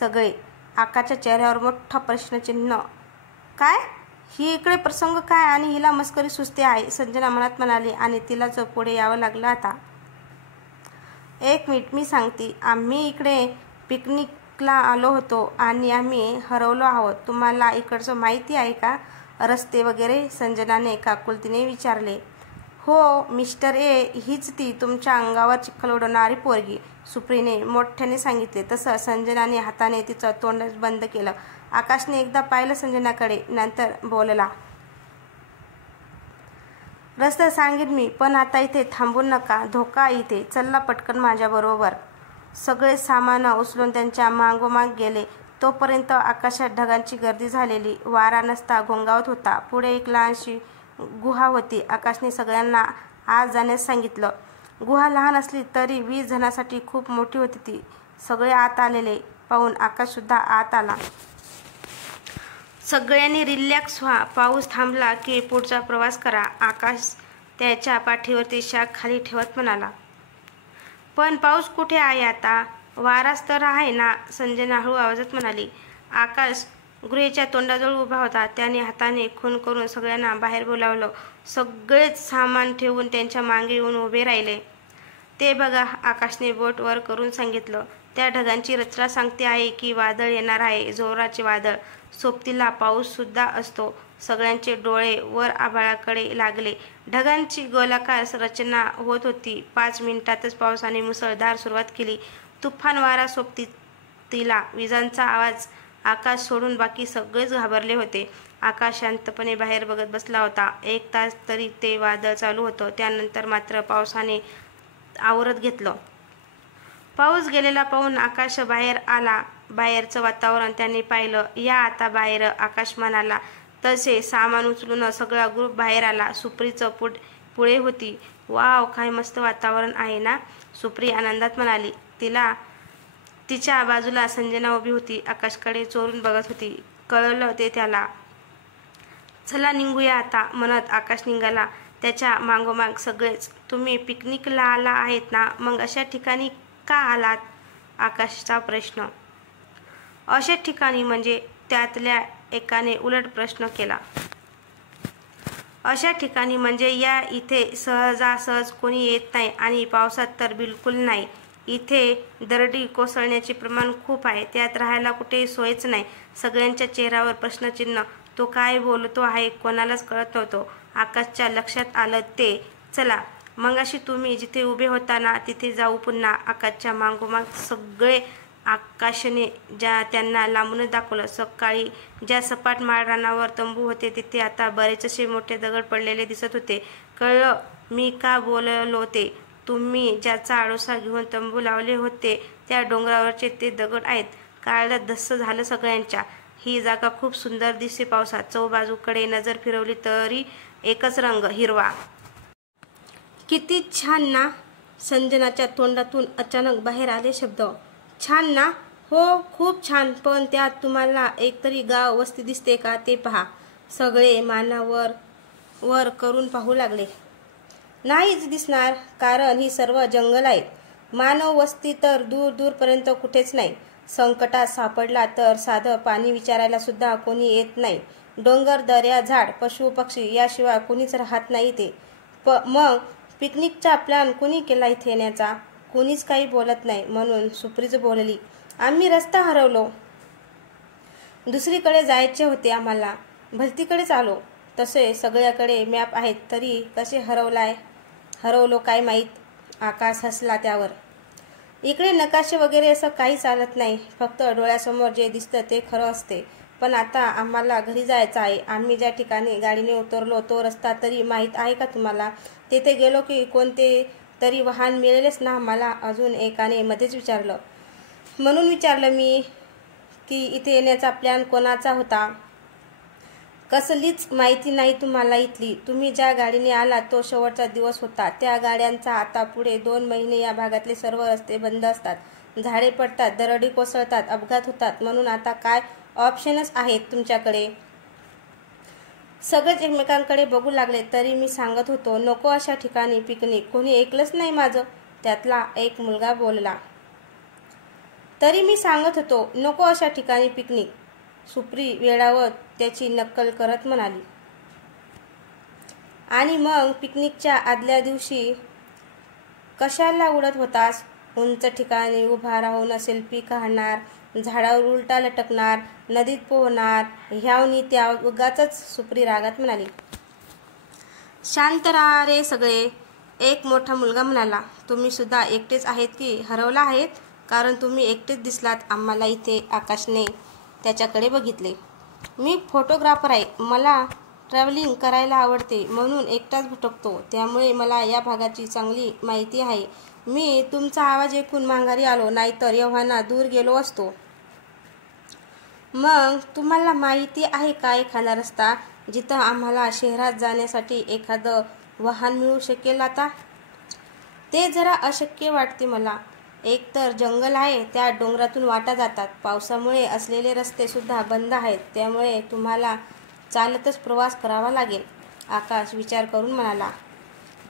सगळे. आकाशच्या चेहऱ्यावर मोठं प्रश्नचिन्ह. काय? ही इकडे प्रसंग काय? आणि हिला मस्करी सुचते आहे, संजना मनात म्हणाली. आणि तिलाच पुढे यावं लागलं आता. 1 मिनिट, मी सांगते. आम्ही इकडे पिकनिकला आलो होतो आणि आम्ही हरवलो आहोत. तुम्हाला इकडचं माहिती आहे का? रस्ते वगैरे? संजनाने काकुलतीने विचारले. हो मिस्टर ए, हीच ती तुमच्या अंगावर चिखल उडवणारी पोरगी, सुप्रीने मोठ्याने सांगितले. तसं संजनाने हाताने तिचं तोंड बंद केलं. आकाशने एकदा पाहिलं संजनाकडे, नंतर बोलला. रस्ता सांगेन मी, पण आता इथे थांबू नका. धोका इथे. चला पटकन माझ्याबरोबर. सगळे सामान उचलून त्यांच्या मागोमाग गेले. तोपर्यंत आकाशात ढगांची गर्दी झालेली. वारा नसता घोंगावत होता. पुढे एक लहानशी गुहा होती. आकाशने सगळ्यांना आत जाण्यास सांगितलं. गुहा लहान असली तरी 20 जणांसाठी खूप मोठी होती ती. सगळे आत आलेले पाहून आकाश सुद्धा आत आला. सगळ्यांनी रिलॅक्स व्हा. पाऊस थांबला की पुढचा प्रवास करा. आकाश त्याच्या पाठीवरती शाख खाली ठेवत म्हणाला. पण पाऊस कुठे आहे आता? वाराच तर आहे ना, संजना हळू आवाजात म्हणाली. आकाश गुहेच्या तोंडाजवळ उभा होता. त्याने हाताने खून करून सगळ्यांना बाहेर बोलावलं. सगळेच सामान ठेवून त्यांच्या मागे येऊन उभे राहिले. ते बघा, आकाशने बोट वर करून सांगितलं. त्या ढगांची रचना सांगते आहे की वादळ येणार आहे, जोराचे वादळ. सोबतीला पाऊस सुद्धा असतो. सगळ्यांचे डोळे वर आभाळाकडे लागले. ढगांची गोलाकार रचना होत होती. 5 मिनिटातच पावसाने मुसळधार सुरुवात केली. तुफान वारा, सोबतीला विजांचा आवाज. आकाश सोडून बाकी सगळेच घाबरले होते. आकाश शांतपणे बाहेर बघत बसला होता. 1 तास तरी ते वादळ चालू होतं. त्यानंतर मात्र पावसाने आवरत घेतलं. पाऊस गेलेला पाहून आकाश बाहेर आला. बाहेरचं वातावरण त्याने पाहिलं. या आता बाहेर, आकाश म्हणाला. तसे सामान उचलून सगळा ग्रुप बाहेर आला. सुप्रीचं पुढे होती. वाव, काय मस्त वातावरण आहे ना, सुप्री आनंदात म्हणाली. तिच्या बाजूला संजना उभी होती. आकाशकडे चोरून बघत होती. कळलं ते त्याला. चला निघूया आता, म्हणत आकाश निघाला. त्याच्या मागोमाग सगळेच. तुम्ही पिकनिकला आला आहेत ना, मग अशा ठिकाणी का आलात? आकाशचा प्रश्न. अशा ठिकाणी म्हणजे? त्यातल्या एकाने उलट प्रश्न केला. अशा ठिकाणी म्हणजे या इथे सहजासहज कोणी येत नाही आणि पावसात तर बिलकुल नाही. इथे दरडी कोसळण्याचे प्रमाण खूप आहे. त्यात राहायला कुठेही सोयच नाही. सगळ्यांच्या चेहऱ्यावर प्रश्नचिन्ह. तो काय बोलतो आहे कोणालाच कळत नव्हतं. आकाशच्या लक्षात आलं ते. चला मगाशी तुम्ही जिथे उभे होता ना तिथे जाऊ पुन्हा. आकाशच्या मागोमाग सगळे. आकाशने त्यांना लांबूनच दाखवलं. सकाळी ज्या सपाट माळरानावर तंबू होते तिथे आता बरेचसे मोठे दगड पडलेले दिसत होते. कळलं मी का बोललो ते. तुम्ही ज्याचा आडोसा घेऊन तंबू लावले होते त्या डोंगरावरचे ते दगड आहेत. काळं धस्स झालं सगळ्यांच्या. ही जागा खूप सुंदर दिसते पावसात. चौबाजूकडे नजर फिरवली तरी एकच रंग, हिरवा. किती छान ना. संजनाच्या तोंडातून अचानक बाहेर आले शब्द. छान ना? हो खूप छान. पण त्यात तुम्हाला एकतरी गाव वस्ती दिसते का ते पहा. सगळे मानावर वर करून पाहू लागले. नाहीच दिसणार, कारण ही सर्व जंगल आहेत. मानव वस्ती तर दूर दूरपर्यंत कुठेच नाही. संकटात सापडला तर साधं पाणी विचारायला सुद्धा कोणी येत नाही. डोंगर, दर्या, झाड, पशु पक्षी याशिवाय कोणीच राहत नाही ते. मग पिकनिकचा प्लॅन कोणी केला इथे येण्याचा? कोणीच काही बोलत नाही. म्हणून सुप्रीच बोलली. आम्ही रस्ता हरवलो. दुसरीकडे जायचे होते आम्हाला. भलतीकडेच आलो. तसे सगळ्याकडे मॅप आहेत तरी कसे हरवलो काय माहीत. आकाश हसला त्यावर. इकडे नकाशे वगैरे असं काही चालत नाही. फक्त डोळ्यासमोर जे दिसतं ते खरं असते. पण आता आम्हाला घरी जायचं आहे. आम्ही ज्या ठिकाणी गाडीने उतरलो तो रस्ता तरी माहीत आहे का तुम्हाला? तेथे गेलो की कोणते तरी वाहन मिळेलच ना आम्हाला? अजून एकाने मध्येच विचारलं. म्हणून विचारलं मी की इथे येण्याचा प्लॅन कोणाचा होता? कसलीच माहिती नाही तुम्हाला इथली. तुम्ही ज्या गाडीने आलात तो शेवटचा दिवस होता त्या गाड्यांचा. आता पुढे 2 महिने या भागातले सर्व रस्ते बंद असतात. झाडे पडतात, दरडी कोसळतात, अपघात होतात. म्हणून आता काय ऑप्शनच आहेत तुमच्याकडे? सगळेच एकमेकांकडे बघू लागले. तरी मी सांगत होतो नको अशा ठिकाणी पिकनिक. कोणी ऐकलंच नाही माझं. त्यातला एक मुलगा बोलला. तरी मी सांगत होतो नको अशा ठिकाणी पिकनिक. सुप्री वेळावर त्याची नक्कल करत म्हणाली. आणि मग पिकनिकच्या आदल्या दिवशी कशाला उडत होतास? उंच ठिकाणी उभा राहून सेल्फी काढणार, झाडावर उलटा लटकणार, नदीत पोहणार, ह्यावनी त्या उगाचच. सुप्री रागात म्हणाली. शांत राहा रे सगळे. एक मोठा मुलगा म्हणाला. तुम्ही सुद्धा एकटेच आहेत की हरवला आहेत? कारण तुम्ही एकटेच दिसलात आम्हाला इथे. आकाशने त्याच्याकडे बघितले. मी फोटोग्राफर आहे. मला ट्रॅव्हलिंग करायला आवडते म्हणून एकटाच भटकतो. त्यामुळे मला या भागाची चांगली माहिती आहे. मी तुमचा आवाज ऐकून माघारी आलो, नाहीतर एव्हाना दूर गेलो असतो. मग तुम्हाला माहिती आहे का एखादा रस्ता जिथं आम्हाला शहरात जाण्यासाठी एखादं वाहन मिळू शकेल? आता ते जरा अशक्य वाटते मला. एक तर जंगल आहे, त्या डोंगरातून वाटा जातात. पावसामुळे असलेले रस्ते सुद्धा बंद आहेत. त्यामुळे तुम्हाला चालतच प्रवास करावा लागेल. आकाश विचार करून म्हणाला.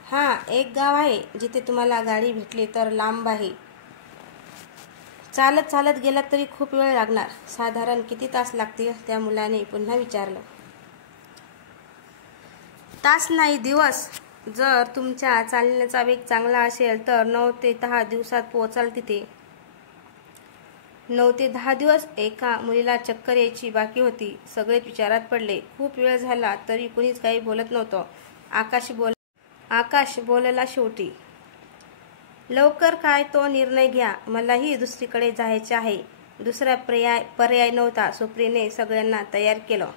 हां, एक गाव आहे जिथे तुम्हाला गाडी भेटली तर लांब आहे. चालत चालत गेलात तरी खूप वेळ लागणार. साधारण किती तास लागतील? त्या मुलाने पुन्हा विचारलं. तास नाही, दिवस. जर तुमच्या चालण्याचा वेग चांगला असेल तर 9 ते 10 दिवसात पोहोचाल तिथे. 9 ते 10 दिवस? एका मुलीला चक्कर यायची बाकी होती. सगळेच विचारात पडले. खूप वेळ झाला तरी कुणीच काही बोलत नव्हतं. आकाश बोलला शेवटी. लवकर काय तो निर्णय घ्या. मलाही दुसरीकडे जायचे आहे. दुसरा पर्याय नव्हता. सुप्रीने सगळ्यांना तयार केलं.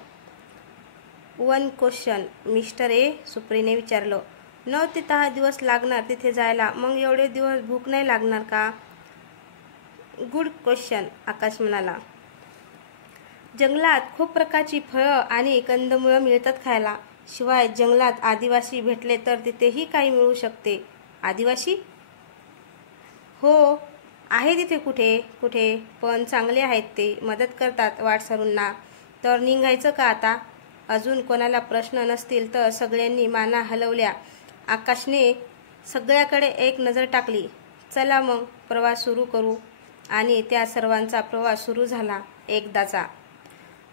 1 क्वेश्चन मिस्टर ए, सुप्रीने विचारलं. 9 ते 10 दिवस लागणार तिथे जायला. मग एवढे दिवस भूक नाही लागणार का? गुड क्वेश्चन, आकाश म्हणाला. जंगलात खूप प्रकारची फळं आणि कंदमुळं मिळतात खायला. शिवाय जंगलात आदिवासी भेटले तर तिथेही काही मिळू शकते. आदिवासी? हो, आहे तिथे कुठे पण चांगले आहेत ते. मदत करतात वाटसरूंना. तर निघायचं का आता? अजून कोणाला प्रश्न नसतील तर सगळ्यांनी माना हलवल्या. आकाशने सगळ्याकडे एक नजर टाकली. चला मग प्रवास सुरू करू. आणि त्या सर्वांचा प्रवास सुरू झाला एकदाचा.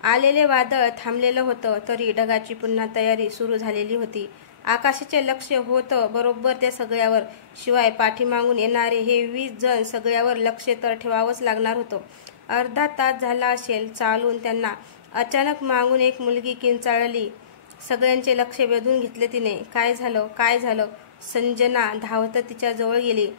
आलेले वादळ थांबलेलं होतं तरी ढगाची पुन्हा तयारी सुरू झालेली होती. आकाशाचे लक्ष होतं बरोबर त्या सगळ्यावर. शिवाय पाठीमागून येणारे हे 20 जण सगळ्यावर लक्ष तर ठेवावंच लागणार होतं. अर्धा तास झाला असेल चालून त्यांना. अचानक मागून एक मुलगी किंचाळली. सगळ्यांचे लक्ष वेधून घेतले तिने. काय झालं काय झालं? संजना धावत तिच्या जवळ गेली.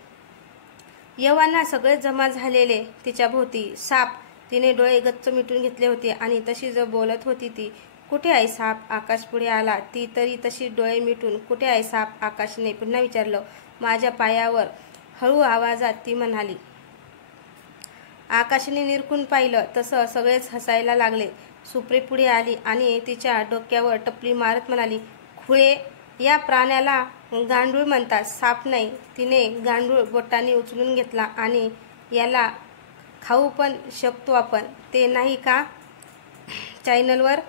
यवाना सगळे जमा झालेले तिच्या भोवती. साप. तिने डोळे गच्च मिटून घेतले होते आणि तशी जो बोलत होती ती. कुठे आहे साप? आकाश पुढे आला. ती तरी तशी डोळे मिटून. कुठे आहे साप? आकाशने पुन्हा विचारलं. माझ्या पायावर. हळू आवाजात ती म्हणाली. आकाशने निरखून पाहिलं तसं सगळेच हसायला लागले. सुप्री पुढे आली आणि तिच्या डोक्यावर टपली मारत म्हणाली. खुळे, या प्राण्याला गांडूळ म्हणतात, साप नाही. तिने गांडूळ बोटांनी उचलून घेतला. आणि याला खाऊ पण शकतो आपण, ते नाही का चॅनलवर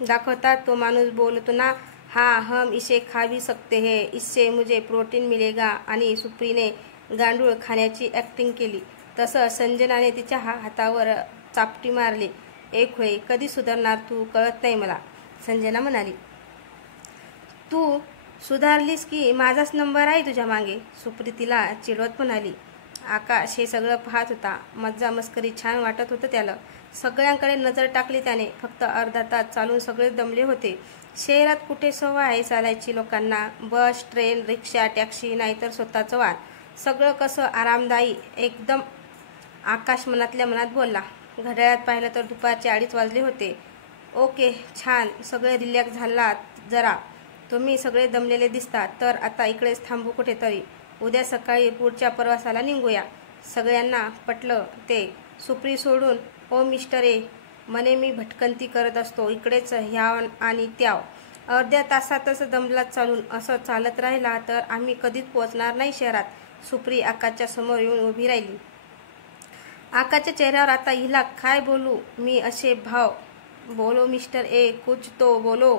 दाखवतात? तो माणूस बोलतो ना, हाँ हम इसे खा भी सकते हैं, इससे मुझे प्रोटीन मिलेगा. आणि सुप्रीने गांडूळ खाण्याची ॲक्टिंग केली. तसं संजनाने तिच्या हातावर चापटी मारली. एक खुळे, कधी सुधारणार तू? कळत नाही मला, संजना म्हणाली. तू सुधारलीस की माझाच नंबर आहे तुझ्या मागे, सुप्री तिला चिडवत म्हणाली. आकाश हे सगळं पाहत होता. मज्जा मस्करी छान वाटत होतं त्याला. सगळ्यांकडे नजर टाकली त्याने. फक्त अर्धा तास चालून सगळे दमले होते. शहरात कुठे सवय आहे चालायची लोकांना? बस, ट्रेन, रिक्षा, टॅक्सी, नाहीतर स्वतःचं वाहन. सगळं कसं आरामदायी एकदम. आकाश मनातल्या मनात बोलला. घड्याळात पाहिलं तर दुपारचे 2:30 वाजले होते. ओके, छान, सगळे रिलॅक्स झालात जरा. तुम्ही सगळे दमलेले दिसतात, तर आता इकडेच थांबू कुठेतरी. उद्या सकाळी पुढच्या प्रवासाला निघूया. सगळ्यांना पटलं ते. सुप्री सोडून, ओ मिस्टर ए, म्हणे मी भटकंती करत असतो इकडेच ह्याव आणि त्याव. अर्ध्या तासातच दमलात चालून. असं चालत राहिला तर आम्ही कधीच पोहोचणार नाही शहरात. सुप्री आकाशच्या समोर येऊन उभी राहिली. आकाशच्या चेहऱ्यावर आता हिला काय बोलू मी असे भाव. बोलो मिस्टर ए, कुछ तो बोलो.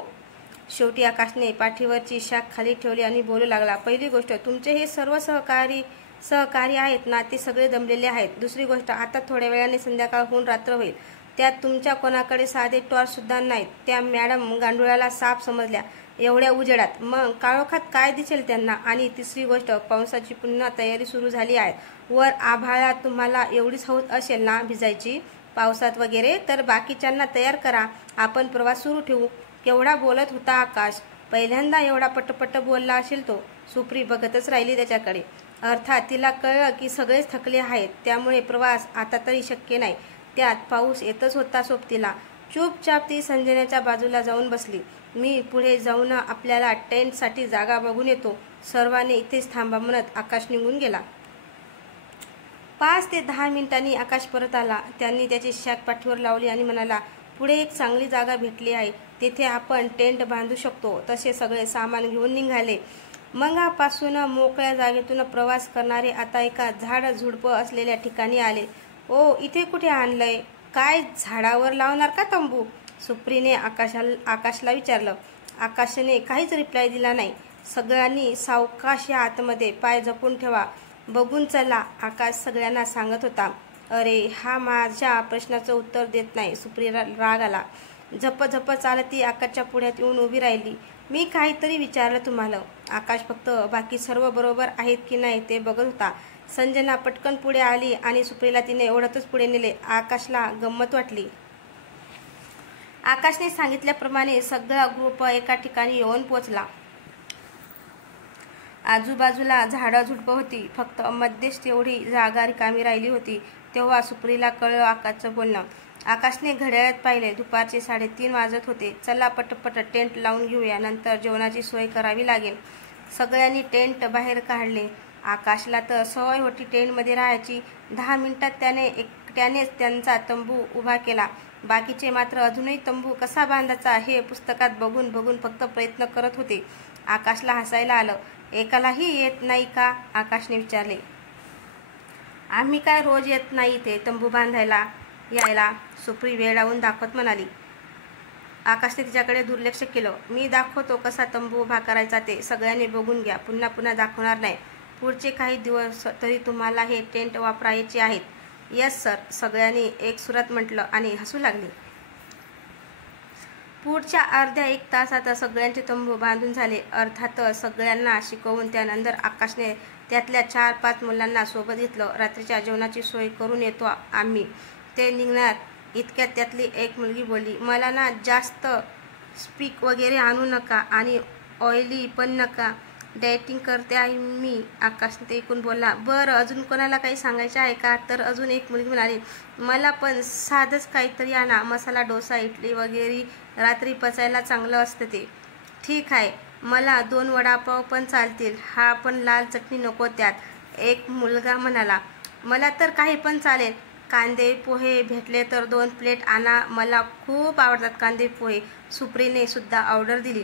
शेवटी आकाशने पाठीवरची शाख खाली ठेवली आणि बोलू लागला. पहिली गोष्ट, तुमचे हे सर्व सहकारी आहेत ना, ते सगळे दमलेले आहेत. दुसरी गोष्ट, आता थोड्या वेळाने संध्याकाळ होऊन रात्र होईल. त्यात तुमच्या कोणाकडे साधे टॉर्च सुद्धा नाहीत. त्या मॅडम गांडुळाला साप समजल्या एवढ्या उजेडात, मग काळोखात काय दिसेल त्यांना? आणि तिसरी गोष्ट, पावसाची पुन्हा तयारी सुरू झाली आहे. वर आभाळात तुम्हाला एवढीच हौस असेल ना भिजायची पावसात वगैरे, तर बाकीच्यांना तयार करा, आपण प्रवास सुरू ठेवू. केवढा बोलत होता आकाश. पहिल्यांदा एवढा पटपट बोलला असेल तो. सुप्री बघतच राहिली त्याच्याकडे. अर्थात तिला कळलं की सगळेच थकले आहेत, त्यामुळे प्रवास आता तरी शक्य नाही. त्यात पाऊस येतच होता सोबतीला. चुपचाप ती संजनाच्या बाजूला जाऊन बसली. मी पुढे जाऊन आपल्याला टेंटसाठी जागा बघून येतो. सर्वांनी इथेच थांबा म्हणत आकाश निघून गेला. 5 ते 10 मिनिटांनी आकाश परत आला. त्यांनी त्याची शाख पाठीवर लावली आणि म्हणाला, पुढे एक चांगली जागा भेटली आहे, तिथे आपण टेंट बांधू शकतो. तसे सगळे सामान घेऊन निघाले. मंगापासून मोकळ्या जागेतून प्रवास करणारे आता एका झाड झुडपं असलेल्या ठिकाणी आले. ओ, इथे कुठे आणलंय? काय झाडावर लावणार का तंबू? सुप्रीने आकाशला विचारलं. आकाशने काहीच रिप्लाय दिला नाही. सगळ्यांनी सावकाश या आतमध्ये, पाय जपून ठेवा, बघून चला, आकाश सगळ्यांना सांगत होता. अरे, हा माझ्या प्रश्नाचं उत्तर देत नाही. सुप्रीला राग आला. झप चालत ती आकाशच्या पुढ्यात येऊन उभी राहिली. मी काहीतरी विचारलं तुम्हाला. आकाश फक्त बाकी सर्व बरोबर आहेत की नाही ते बघत होता. संजना पटकन पुढे आली आणि सुप्रीला तिने ओढतच पुढे नेले. आकाशला गंमत वाटली. आकाशने सांगितल्याप्रमाणे सगळा ग्रुप एका ठिकाणी येऊन पोहोचला. आजूबाजूला झाडं झुडपं होती. फक्त मध्येच तेवढी जागा रिकामी राहिली होती. तेव्हा सुप्रीला कळलं आकाशचं बोलणं. आकाशने घड्याळात पाहिले. दुपारचे 3:30 वाजत होते. चला पटपट टेंट लावून घेऊया, नंतर जेवणाची सोय करावी लागेल. सगळ्यांनी टेंट बाहेर काढले. आकाशला तर सवय होती टेंटमध्ये राहायची. 10 मिनिटात त्याने एकट्यानेच त्यांचा तंबू उभा केला. बाकीचे मात्र अजूनही तंबू कसा बांधायचा हे पुस्तकात बघून फक्त प्रयत्न करत होते. आकाशला हसायला आलं. एकालाही येत नाही का? आकाशने विचारले. आम्ही काय रोज येत नाही ते तंबू बांधायला यायला, सुप्री वेळ लावून दाखवत म्हणाली. आकाशने तिच्याकडे दुर्लक्ष केलं. मी दाखवतो कसा तंबू उभा करायचा ते, सगळ्यांनी बघून घ्या, पुन्हा पुन्हा दाखवणार नाही. पुढचे काही दिवस तरी तुम्हाला हे टेंट वापरायचे आहेत. यस सर, सगळ्यांनी एक सुरात म्हटलं आणि हसू लागले. पुढच्या अर्ध्या एक तासात सगळ्यांचे तंबू बांधून झाले. अर्थातच सगळ्यांना शिकवून त्यानंतर आकाशने त्यातल्या 4-5 मुलांना सोबत घेतलं. रात्रीच्या जेवणाची सोय करून येतो आम्ही. ते निघणार इतक्यात त्यातली एक मुलगी बोलली, मला ना जास्त स्पीक वगैरे आणू नका आणि ऑइली पण नका, डाएटिंग करते आहे मी. आकाशने ते ऐकून बोलला, बरं अजून कोणाला काही सांगायचं आहे का? तर अजून एक मुलगी म्हणाली, मला पण साधंच काहीतरी आणा, मसाला डोसा, इडली वगैरे, रात्री पचायला चांगलं असतं ते. ठीक आहे, मला 2 वडापाव पण चालतील, हा पण लाल चटणी नको त्यात. एक मुलगा म्हणाला, मला तर काही पण चालेल, कांदे पोहे भेटले तर 2 प्लेट आणा, मला खूप आवडतात कांदे पोहे. सुप्रीने सुद्धा ऑर्डर दिली.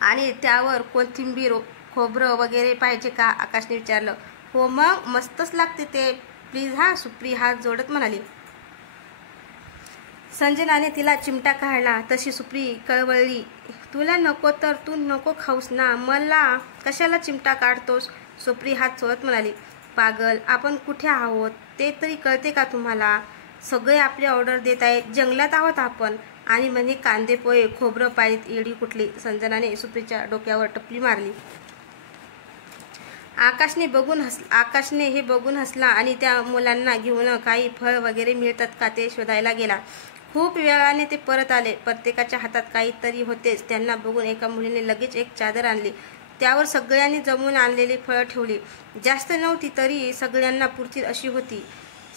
आणि त्यावर कोथिंबीर खोबरं वगैरे पाहिजे का? आकाशने विचारलं. हो मग, मस्तच लागते ते, प्लीज हा, सुप्री हात जोडत म्हणाली. संजनाने तिला चिमटा काढला तशी सुप्री कळवळली, तुला नको तर तू नको खाऊस ना, मला कशाला चिमटा काढतोस? सुप्री हात सोडत म्हणाली, पागल, आपण कुठे आहोत ते तरी कळते का तुम्हाला? सगळे आपली ऑर्डर देत आहेत, जंगलात आहोत आपण, आणि म्हणजे कांदे पोहे खोबरं पाहिजेत, येडी कुठली? संजनाने सुप्रीच्या डोक्यावर टपली मारली. आकाशने हे बघून हसला आणि त्या मुलांना घेऊन काही फळ वगैरे मिळतात का ते शोधायला गेला. खूप वेळाने ते परत आले. प्रत्येकाच्या हातात काहीतरी होतेच. त्यांना बघून एका मुलीने लगेच एक चादर आणली. त्यावर सगळ्यांनी जमून आणलेली फळं ठेवली. जास्त नव्हती तरी सगळ्यांना पुरतील अशी होती.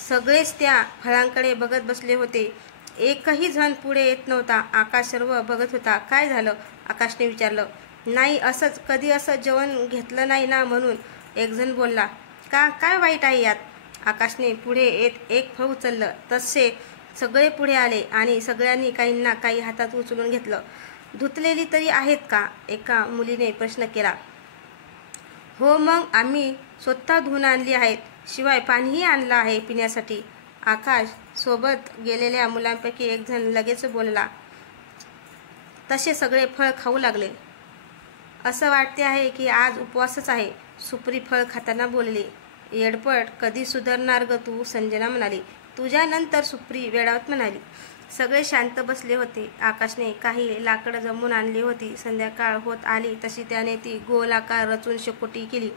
सगळेच त्या फळांकडे बघत बसले होते. एकही जण पुढे येत नव्हता. आकाश सर्व बघत होता. काय झालं? आकाशने विचारलं. नाही, असंच. कधी असं जेवण घेतलं नाही ना म्हणून, एक जण बोलला. का, काय वाईट आहे यात? आकाशने पुढे येत एक फळ उचललं. तसे सगळे पुढे आले आणि सगळ्यांनी काहींना काही हातात उचलून घेतलं. धुतलेली तरी आहेत का? एका मुलीने प्रश्न केला. हो मग, आम्ही स्वतः धुवून आणली आहेत, शिवाय पाणीही आणलं आहे पिण्यासाठी. आकाश सोबत गेलेल्या मुलांपैकी एक जण लगेच बोलला. तसे सगळे फळ खाऊ लागले. असं वाटते आहे की आज उपवासच आहे, सुप्री फळ खाताना बोलली. येडपट, कधी सुधारणार ग तू? संजना म्हणाली. तुझ्यानंतर, सुप्री वेडावत म्हणाली. सगळे शांत बसले होते. आकाशने काही लाकडं जमवून आणली होती. संध्याकाळ होत आली तशी त्याने ती गोलाकार रचून शेकोटी केली.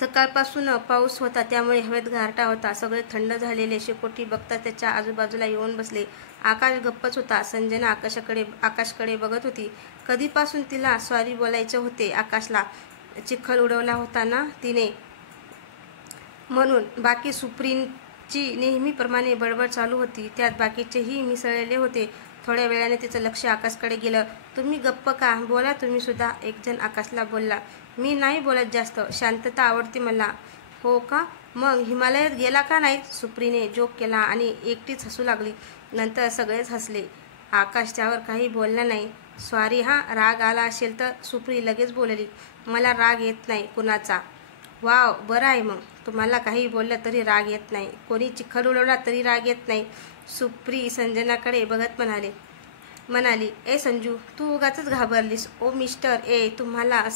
सकाळपासून पाऊस होता त्यामुळे हवेत गारठा होता. सगळे थंड झालेले शेकोटी बघता त्याच्या आजूबाजूला येऊन बसले. आकाश गप्पच होता. संजना आकाशकडे बघत होती. कधीपासून तिला सॉरी बोलायचे होते आकाशला. चिखल उडवला होता ना तिने, म्हणून. बाकी सुप्रींची नेहमीप्रमाणे बडबड चालू होती. त्यात बाकीचेही मिसळलेले होते. थोड्या वेळाने तिचं लक्ष आकाशकडे गेलं. तुम्ही गप्प का? बोला तुम्ही सुद्धा, एक जण आकाशला बोलला. मी नाही बोलत जास्त, शांतता आवडते मला. हो का? मग हिमालयात गेला का नाही? सुप्रीने जोक केला आणि एकटीच हसू लागली. नंतर सगळेच हसले. आकाश त्यावर काही बोलला नाही. सॉरी हा, राग आला असेल तर? सुप्री लगेच बोलली. मला राग येत नाही कुणाचा. वाव, बरं आहे मग. तुम्हाला काही बोललं तरी राग येत नाही, कोणी चिखल उडवला तरी राग येत नाही. सुप्री संजनाकडे बघत म्हणाली, ए संजू, तू उगाचच घाबरलीस. ओ मिस्टर ए, तुम्हाला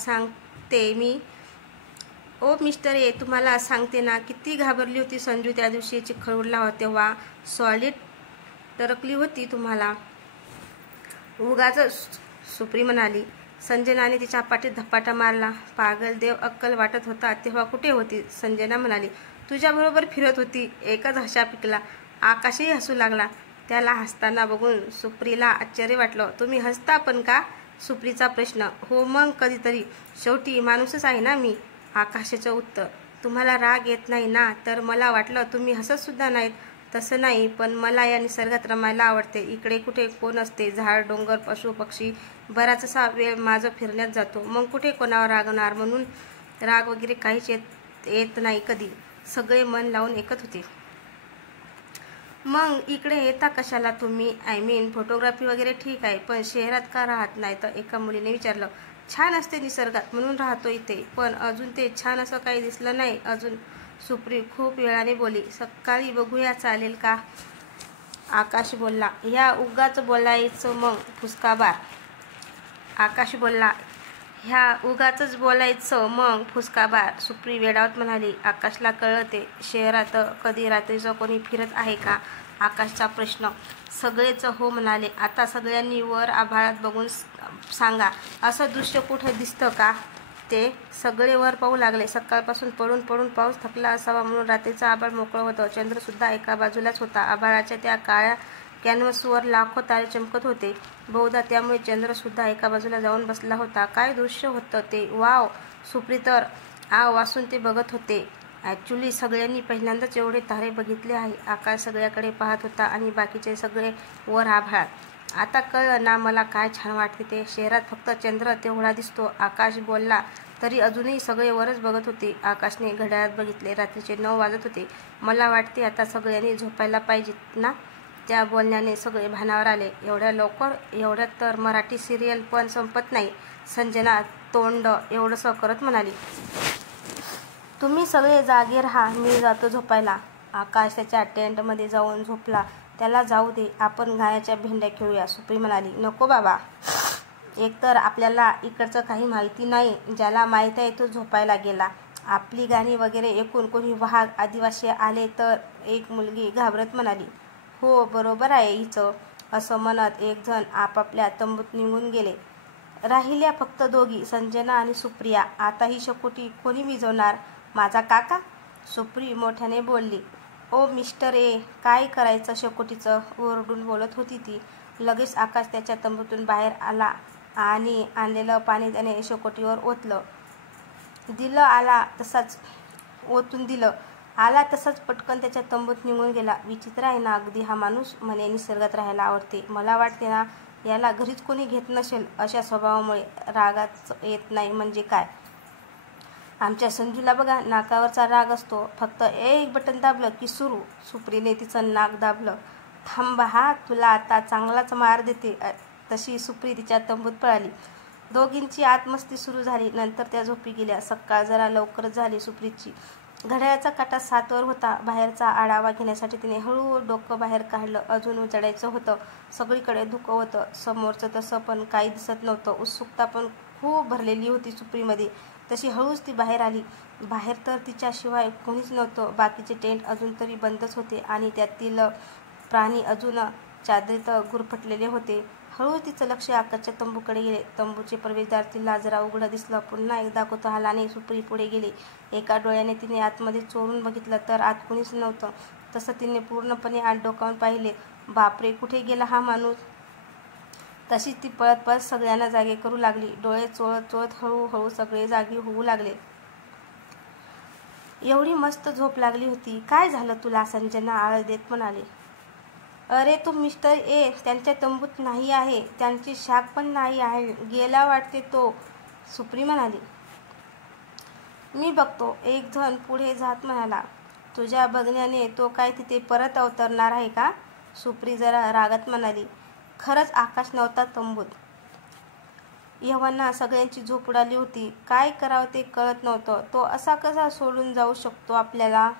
सांगते ना, किती घाबरली होती संजू त्या दिवशी चिखल उडला होता तेव्हा. सॉलिड टरकली होती तुम्हाला. उगाचच, सुप्री म्हणाली. संजनाने तिच्या पाठीत धपाटा मारला. पागल, देव अक्कल वाटत होता तेव्हा कुठे होती? संजना म्हणाली. तुझ्याबरोबर फिरत होती. एकच हशा पिकला. आकाशही हसू लागला. त्याला हसताना बघून सुप्रीला आश्चर्य वाटलं. तुम्ही हसता पण का? सुप्रीचा प्रश्न. हो मग, कधीतरी. शेवटी माणूसच आहे ना मी. आकाशाचं उत्तर. तुम्हाला राग येत नाही ना? तर मला वाटलं तुम्ही हसत सुद्धा नाहीत. तसं नाही, पण मला या निसर्गात रमायला आवडते. इकडे कुठे कोण असते? झाड, डोंगर, पशु, पक्षी. बराचसा वेळ माझं फिरण्यात जातो. मग कुठे कोणावर रागणार? म्हणून राग वगैरे काहीच येत नाही कधी. सगळे मन लावून ऐकत होते. मग इकडे येता कशाला तुम्ही? फोटोग्राफी वगैरे ठीक आहे, पण शहरात का राहत नाही? तर एका मुलीने विचारलं. छान असते निसर्गात म्हणून राहतो इथे, पण अजून ते छान असं काही दिसलं नाही अजून. सुप्री खूप वेळाने बोली. सकाळी बघूया, चालेल का? आकाश बोलला, ह्या उगाच बोलायचं मग फुसकाबार. आकाश बोलला, ह्या उगाचच बोलायचं मग फुसकाबार. सुप्री वेडावत म्हणाली, आकाशला कळलं ते शहरात कधी रात्रीचं कोणी फिरत आहे का? आकाशचा प्रश्न. सगळेच हो म्हणाले. आता सगळ्यांनी वर आभाळात बघून सांगा, असं दृश्य कुठं दिसतं का ते? सगळे वर पाहू लागले. सकाळपासून पडून पडून पाऊस थकला असावा म्हणून रात्रीचं आभाळ मोकळं होतं. चंद्रसुद्धा एका बाजूलाच होता. आभाळाच्या त्या काळ्या कॅनव्हसवर लाखो तारे चमकत होते. बहुधा त्यामुळे चंद्रसुद्धा एका बाजूला जाऊन बसला होता. काय दृश्य होतं ते! वाव! सुप्री तर आव वासून ते बघत होते. ॲक्च्युली सगळ्यांनी पहिल्यांदाच एवढे तारे बघितले आहे. आकाश सगळ्याकडे पाहत होता आणि बाकीचे सगळे वर आभाळात. आता कळलं ना मला काय छान वाटते ते. शहरात फक्त चंद्र तेवढा दिसतो. आकाश बोलला तरी अजूनही सगळे वरच बघत होते. आकाशने घड्याळात बघितले. रात्रीचे 9 वाजत होते. मला वाटते आता सगळ्यांनी झोपायला पाहिजेत ना. त्या बोलण्याने सगळे भानावर आले. एवढ्या लवकर? एवढ्यात तर मराठी सिरियल पण संपत नाही. संजना तोंड एवढंसं करत म्हणाली. तुम्ही सगळे जागे राहा, मी जातो झोपायला. आकाश त्याच्या टेंटमध्ये जाऊन झोपला. त्याला जाऊ दे, आपण गाण्याच्या भेंड्या खेळूया, सुप्री म्हणाली. नको बाबा, एकतर आपल्याला इकडचं काही माहिती नाही. ज्याला माहीत आहे तो झोपायला गेला. आपली गाणी वगैरे ऐकून कोणी वाघ आदिवासी आले तर? एक मुलगी घाबरत म्हणाली. हो, बरोबर आहे हिचं, असं म्हणत एक जण आपापल्या तंबूत निघून गेले. राहिल्या फक्त दोघी, संजना आणि सुप्रिया. आता ही शेकोटी कोणी विजवणार? माझा काका, सुप्री मोठ्याने बोलली. ओ मिस्टर ए, काय करायचं शेकोटीचं? ओरडून बोलत होती ती. लगेच आकाश त्याच्या तंबूतून बाहेर आला आणि आणलेलं पाणी त्याने शेकोटीवर ओतून दिलं. आला तसाच पटकन त्याच्या तंबूत निघून गेला. विचित्र आहे ना अगदी हा माणूस. म्हणे निसर्गात राहायला आवडते. मला वाटते ना याला घरीच कोणी घेत नसेल. अशा स्वभावामुळे रागाच येत नाही म्हणजे काय. आमच्या संजूला बघा, नाकावरचा राग असतो. फक्त एक बटन दाबलं की सुरू. सुप्रीने तिचं नाक दाबलं. थांब हा, तुला आता चांगलाच मार देते. तशी सुप्री तिच्या तंबूत पळाली. दोघींची आतमस्ती सुरू झाली. नंतर त्या झोपी गेल्या. सकाळ जरा लवकरच झाली सुप्रीची. घड्याळाचा काटा 7 वर होता. बाहेरचा आढावा घेण्यासाठी तिने हळू डोकं बाहेर काढलं. अजून उजाडायचं होतं. सगळीकडे धुकं होतं. समोरचं तसं पण काही दिसत नव्हतं. उत्सुकता पण खूप भरलेली होती सुप्रीमध्ये. तशी हळूच ती बाहेर आली. बाहेर तर तिच्याशिवाय कोणीच नव्हतं. बाकीचे टेंट अजून तरी बंदच होते आणि त्यातील प्राणी अजून चादरीत गुरफटलेले होते. हळूच तिचं लक्ष आकाशच्या तंबूकडे गेले. तंबूचे प्रवेशद्वार तिला जरा उघडं दिसलं. पुन्हा एकदा कुतूहलाने सुप्री पुढे गेली. एका डोळ्याने तिने आतमध्ये चोरून बघितलं तर आत कोणीच नव्हतं. तसं तिने पूर्णपणे आत डोकावून पाहिले. बापरे, कुठे गेला हा माणूस? तशीच ती पळत पळत सगळ्यांना जागे करू लागली. डोळे चोळत चोळत हळूहळू सगळे जागी होऊ लागले. एवढी मस्त झोप लागली होती. काय झालं तुला? संजना आळस देत म्हणाली. अरे तो मिस्टर ए त्यांच्या तंबूत नाही आहे. त्यांची शाख पण नाही आहे. गेला वाटते तो, सुप्री म्हणाली. मी बघतो, एक जण पुढे जात म्हणाला. तुझ्या बघण्याने तो काय तिथे परत अवतरणार आहे का? सुप्री जरा रागात म्हणाली. खरंच आकाश नव्हता तंबूत. एव्हाना सगळ्यांची झोप उडाली होती. काय करावं ते कळत नव्हतं. तो असा कसा सोडून जाऊ शकतो आपल्याला?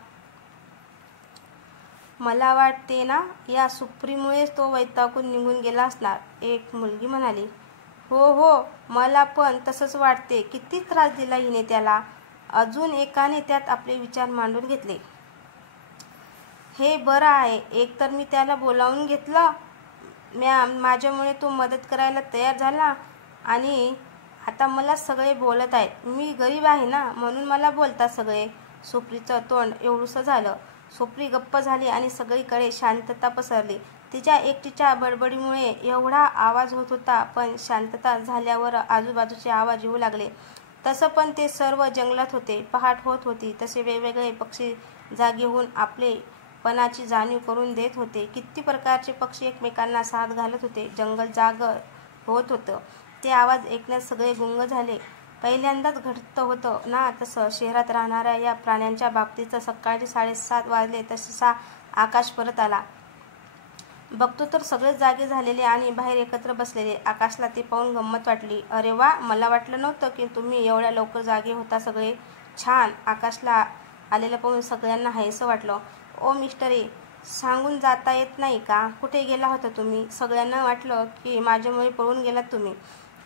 मला वाटते ना या सुप्रीमुळेच तो वैतागून निघून गेला असणार, एक मुलगी म्हणाली. हो हो, मला पण तसंच वाटते. किती त्रास दिला हिने त्याला. अजून एकाने त्यात आपले विचार मांडून घेतले. हे बरं आहे, एक तर मी त्याला बोलावून घेतलं. माझ्यामुळे तो मदत करायला तयार झाला आणि आता मला सगळे बोलत आहेत. मी गरीब आहे ना, म्हणून मला बोलतात सगळे. सुप्रीचं तोंड एवढूसं झालं. सुप्री गप्प झाली आणि सगळीकडे शांतता पसरली. तिच्या एकटीच्या बडबडीमुळे एवढा आवाज होत होता, पण शांतता झाल्यावर आजूबाजूचे आवाज येऊ लागले. तसं पण ते सर्व जंगलात होते. पहाट होत होती. तसे वेगवेगळे पक्षी जागे होऊन आपलेपणाची जाणीव करून देत होते. किती प्रकारचे पक्षी एकमेकांना साथ घालत होते. जंगल जागं होत होतं. ते आवाज ऐकण्यात सगळे गुंग झाले. पहिल्यांदाच घडतं होतं ना तसं. शहरात राहणाऱ्या या प्राण्यांच्या बाबतीत सकाळचे 7:30 वाजले तसा आकाश परत आला. बघतो तर सगळेच जागे झालेले आणि बाहेर एकत्र बसलेले. आकाशला ते पाहून गंमत वाटली. अरे वा, मला वाटलं नव्हतं की तुम्ही एवढ्या लवकर जागे होता सगळे. छान. आकाशला आलेलं पाहून सगळ्यांना हायसं वाटलं. ओ मिस्टर ए, सांगून जाता येत नाही का? कुठे गेला होता तुम्ही? सगळ्यांना वाटलं की माझ्यामुळे पळून गेलात तुम्ही.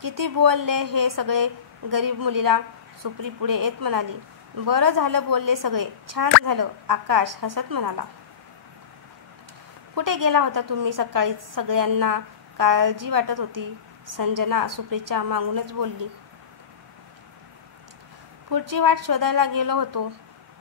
किती बोलले हे सगळे गरीब मुलीला सुप्री पुढे येत म्हणाली. बरं झालं बोलले सगळे, छान झालं, आकाश हसत म्हणाला. कुठे गेला होता तुम्ही सकाळीच? सगळ्यांना काळजी वाटत होती. संजना सुप्रीच्या मागूनच बोलली. पुढची वाट शोधायला गेलो होतो.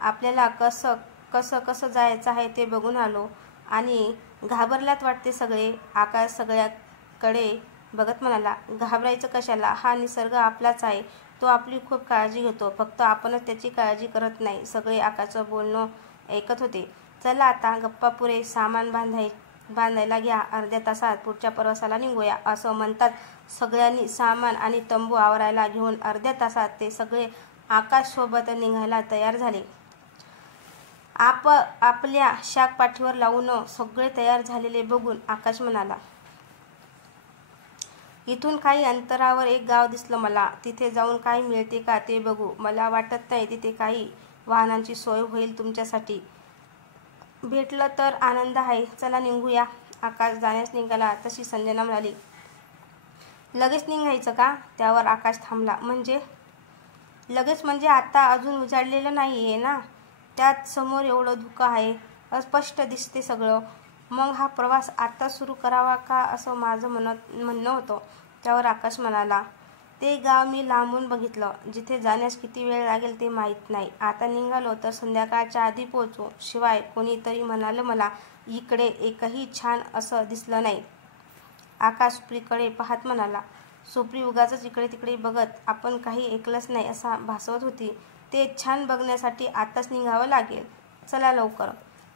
आपल्याला कसं कसं कसं जायचं आहे ते बघून आलो आणि घाबरल्यात वाटते सगळे. आकाश सगळ्याकडे बघत म्हणाला. घाबरायचं कशाला? हा निसर्ग आपलाच आहे. तो आपली खूप काळजी घेतो. फक्त आपणच त्याची काळजी करत नाही. सगळे आकाशचं बोलणं ऐकत होते. चला आता गप्पा पुरे, सामान बांधायला घ्या. अर्ध्या तासात पुढच्या प्रवासाला निघूया. असं म्हणतात सगळ्यांनी सामान आणि तंबू आवरायला घेऊन अर्ध्या तासात ते सगळे आकाशसोबत निघायला तयार झाले. आपल्या शाक पाठीवर लावून सगळे तयार झालेले बघून आकाश म्हणाला. इथून काही अंतरावर एक गाव दिसलं मला. तिथे जाऊन काही मिळते का ते बघू. मला वाटत नाही तिथे काही वाहनांची सोय होईल तुमच्यासाठी. भेटलं तर आनंद आहे. चला निघूया. आकाश जाण्यास निघाला तशी संजना म्हणाली. लगेच निघायचं का? त्यावर आकाश थांबला. म्हणजे? लगेच म्हणजे आता अजून उजाडलेलं नाही आहे ना. त्यात समोर एवढं धुकं आहे, अस्पष्ट दिसते सगळं. मग हा प्रवास आता सुरू करावा का असं माझं म्हणणं होतं. त्यावर आकाश म्हणाला. ते गाव मी लांबून बघितलं. जिथे जाण्यास किती वेळ लागेल ते माहीत नाही. आता निघालो तर संध्याकाळच्या आधी पोहोचू. शिवाय कोणीतरी म्हणालं मला इकडे एकही छान असं दिसलं नाही. आकाश सुप्रीकडे पाहत म्हणाला. सुप्री उगाच इकडे तिकडे बघत आपण काही ऐकलंच नाही असा भासवत होती. ते छान बघण्यासाठी आताच निघावं लागेल. चला लवकर.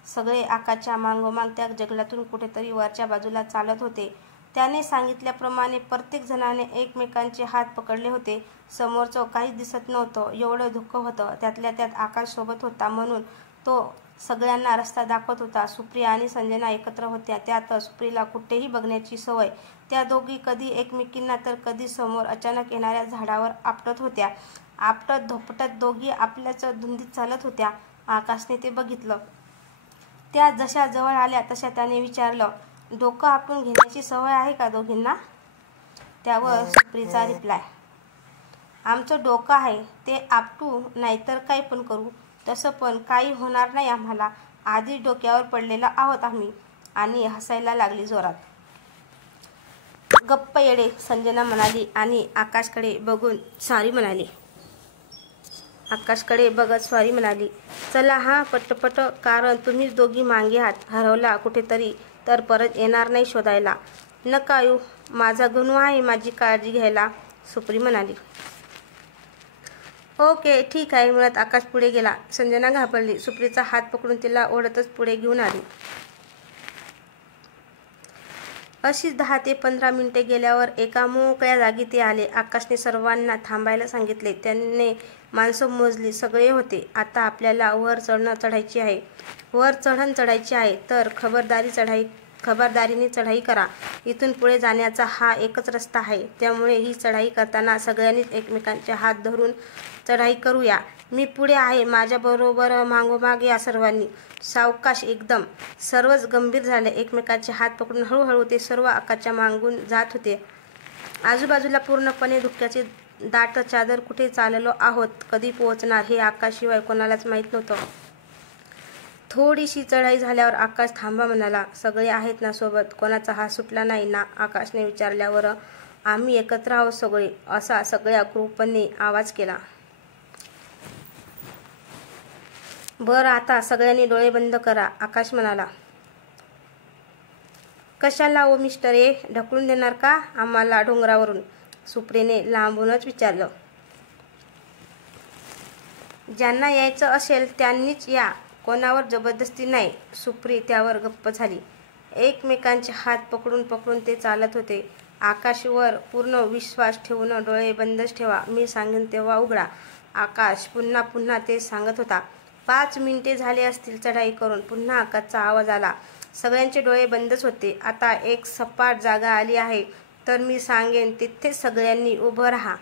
सगळे आकाशच्या मागोमाग त्या जंगलातून कुठेतरी वरच्या बाजूला चालत होते. त्याने सांगितल्याप्रमाणे प्रत्येक जणाने एकमेकांचे हात पकडले होते. समोरचं काहीच दिसत नव्हतं. एवढं धुकं होतं. त्यातल्या त्यात आकाश सोबत होता म्हणून तो सगळ्यांना रस्ता दाखवत होता. सुप्री आणि संजना एकत्र होत्या. त्यात सुप्रीला कुठेही बघण्याची सवय. त्या दोघी कधी एकमेकींना तर कधी समोर अचानक येणाऱ्या झाडावर आपटत होत्या. आपटत धोपटत दोघी आपल्याच धुंदीत चालत होत्या. आकाशने ते बघितलं. त्या जशा जवळ आल्या तशा त्याने विचारलं. डोकं आपटून घेण्याची सवय आहे का दोघींना? त्यावर सुप्रीचा रिप्लाय. आमचं डोकं आहे ते आपटू नाहीतर काही पण करू. तसं पण काही होणार नाही आम्हाला. आधी डोक्यावर पडलेला आहोत आम्ही. आणि हसायला लागली जोरात. गप्प येडे, संजना म्हणाली आणि आकाशकडे बघून सॉरी म्हणाली. आकाशकडे बघत सॉरी म्हणाली. चला हा पटपट, कारण तुम्हीच दोघी मागे आहात. हरवला कुठेतरी तर परत येणार नाही शोधायला. नका येऊ, माझा गणू आहे माझी काळजी घ्यायला, सुप्री म्हणाली. ओके ठीक आहे म्हणत आकाश पुढे गेला. संजना घाबरली. सुप्रीचा हात पकडून तिला ओढतच पुढे घेऊन आली. अशीच 10 ते 15 मिनिटे गेल्यावर एका मोकळ्या जागी ते आले. आकाशने सर्वांना थांबायला सांगितले. त्याने माणसं मोजली. सगळे होते. आता आपल्याला वर चढायची आहे. वर चढायची आहे तर खबरदारीने चढाई करा. इथून पुढे जाण्याचा हा एकच रस्ता आहे. त्यामुळे ही चढाई करताना सगळ्यांनीच एकमेकांचे हात धरून चढाई करूया. मी पुढे आहे, माझ्याबरोबर मागोमाग या सर्वांनी. सावकाश एकदम. सर्वच गंभीर झाले. एकमेकांचे हात पकडून हळूहळू ते सर्व आकाशच्या मागून जात होते. आजूबाजूला पूर्णपणे धुक्याची दाट चादर. कुठे चाललो आहोत, कधी पोहोचणार हे आकाशशिवाय कोणालाच माहीत नव्हतं. थोडीशी चढाई झाल्यावर आकाश थांबा म्हणाला. सगळे आहेत ना सोबत? कोणाचा हात सुटला नाही ना? आकाशने विचारल्यावर आम्ही एकत्र आहोत सगळे, असा सगळ्या ग्रुपने आवाज केला. बरं आता सगळ्यांनी डोळे बंद करा, आकाश म्हणाला. कशाला ओ मिस्टर, ढकलून देणार का आम्हाला डोंगरावरून? सुप्रीने लांबूनच विचारलं. ज्यांना यायचं असेल त्यांनीच या, कोणावर जबरदस्ती नाही. सुप्री त्यावर गप्प झाली. एकमेकांचे हात पकडून ते चालत होते. आकाशवर पूर्ण विश्वास ठेवून डोळे बंदच ठेवा, मी सांगेन तेव्हा उघडा. आकाश पुन्हा ते सांगत होता. 5 मिनिटे झाले असतील चढाई करून. पुन्हा आकाशचा आवाज आला. सगळ्यांचे डोळे बंदच होते. आता एक सपाट जागा आली आहे तर मी सांगेन तिथे सगळ्यांनी उभं राहा.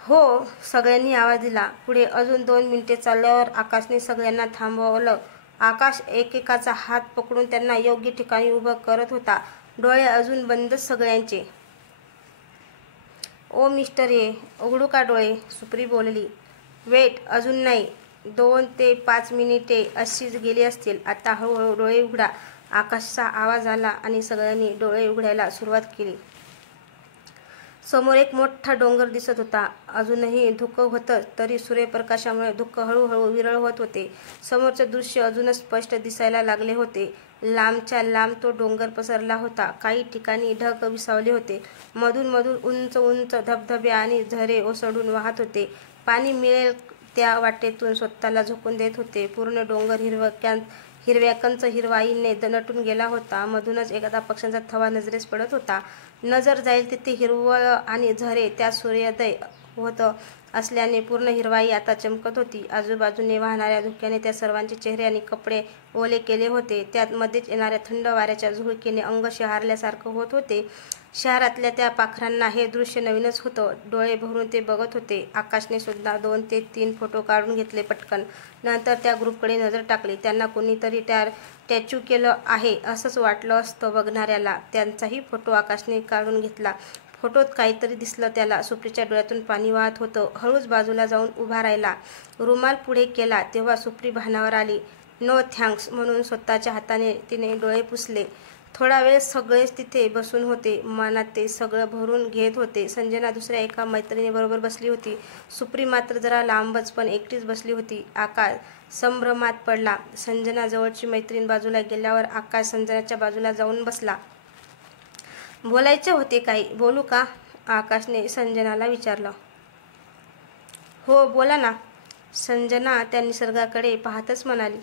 हो, सगळ्यांनी आवाज दिला. पुढे अजून 2 मिनिटे चालल्यावर आकाशने सगळ्यांना थांबवलं आकाश एकेकाचा हात पकडून त्यांना योग्य ठिकाणी उभं करत होता. डोळे अजून बंदच सगळ्यांचे. ओ मिस्टर ए, उघडू का डोळे? सुप्री बोलली. वेट, अजून नाही. 2 ते 5 मिनिटे अशीच गेली असतील. आता हळूहळू डोळे उघडा. आकाशचा आवाज आला आणि सगळ्यांनी डोळे उघडायला सुरुवात केली. समोर एक मोठा डोंगर दिसत होता. अजूनही धुकं होतं, तरी सूर्यप्रकाशामुळे धुकं हळूहळू विरळ होत होते. समोरचे दृश्य अजूनच स्पष्ट दिसायला लागले होते. लांबच्या लांब तो डोंगर पसरला होता. काही ठिकाणी ढग विसावले होते. मधून मधून उंच उंच धबधबे आणि झरे ओसंडून वाहत होते. पाणी मिळेल त्या वाटेतून स्वतःला झोकून देत होते. पूर्ण डोंगर हिरव्या कंच हिरवाईने नटून गेला होता. मधूनच एखादा पक्ष्यांचा थवा नजरेस पडत होता. नजर जाईल तिथे हिरवळ आणि झरे. त्यात सूर्योदय होत असल्याने पूर्ण हिरवाई आता चमकत होती. आजूबाजूने वाहणाऱ्या धुक्याने त्या सर्वांचे चेहरे आणि कपडे ओले केले होते. त्यात मध्येच येणाऱ्या थंड वाऱ्याच्या झुळकेने अंग शहारल्यासारखं होत होते. शहरातल्या त्या पाखरांना हे दृश्य नवीनच होतं. डोळे भरून ते बघत होते. आकाशने सुद्धा 2 ते 3 फोटो काढून घेतले पटकन. नंतर त्या ग्रुपकडे नजर टाकली. त्यांना कोणीतरी टॅटू केलं आहे असंच वाटलं असतं बघणाऱ्याला. त्यांचाही फोटो आकाशने काढून घेतला. फोटोत काहीतरी दिसलं त्याला. सुप्रीच्या डोळ्यातून पाणी वाहत होतं. हळूच बाजूला जाऊन उभा राहिला. रुमाल पुढे केला तेव्हा सुप्री भानावर आली. नो थँक्स म्हणून स्वतःच्या हाताने तिने डोळे पुसले. थोडा वेळ सगळेच तिथे बसून होते. मनात ते सगळं भरून घेत होते. संजना दुसऱ्या एका मैत्रिणीबरोबर बसली होती. सुप्री मात्र जरा लांबच पण एकटीच बसली होती. आकाश संभ्रमात पडला. संजना जवळची मैत्रीण बाजूला गेल्यावर आकाश संजनाच्या बाजूला जाऊन बसला. बोलायचे होते काही? बोलू का? आकाशने संजनाला विचारलं. हो बोला ना, संजना त्या निसर्गाकडे पाहतच म्हणाली.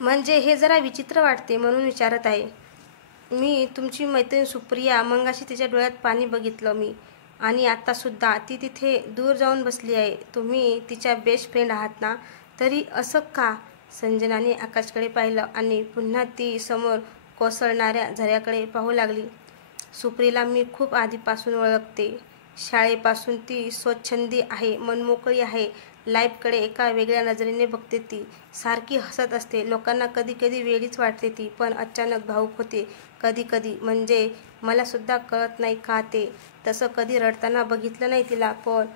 म्हणजे हे जरा विचित्र वाटते म्हणून विचारत आहे. मी तुमची मैत्रीण सुप्रिया. मगाशी तिच्या डोळ्यात पाणी बघितलं मी. आणि आता सुद्धा ती तिथे दूर जाऊन बसली आहे. तुम्ही तिच्या बेस्ट फ्रेंड आहात ना? तरी असं का? संजनाने आकाशकडे पाहिलं आणि पुन्हा ती समोर कोसळणाऱ्या झऱ्याकडे पाहू लागली. सुप्रीला मी खूप आधीपासून ओळखते. शाळेपासून ती स्वच्छंदी आहे, मनमोकळी आहे. लाईफकडे एका वेगळ्या नजरेने बघते ती. सारखी हसत असते. लोकांना कधी कधी वेडीच वाटते ती. पण अचानक भावूक होते कधी कधी. म्हणजे मला सुद्धा कळत नाही का ते. तसं कधी रडताना बघितलं नाही तिला. पण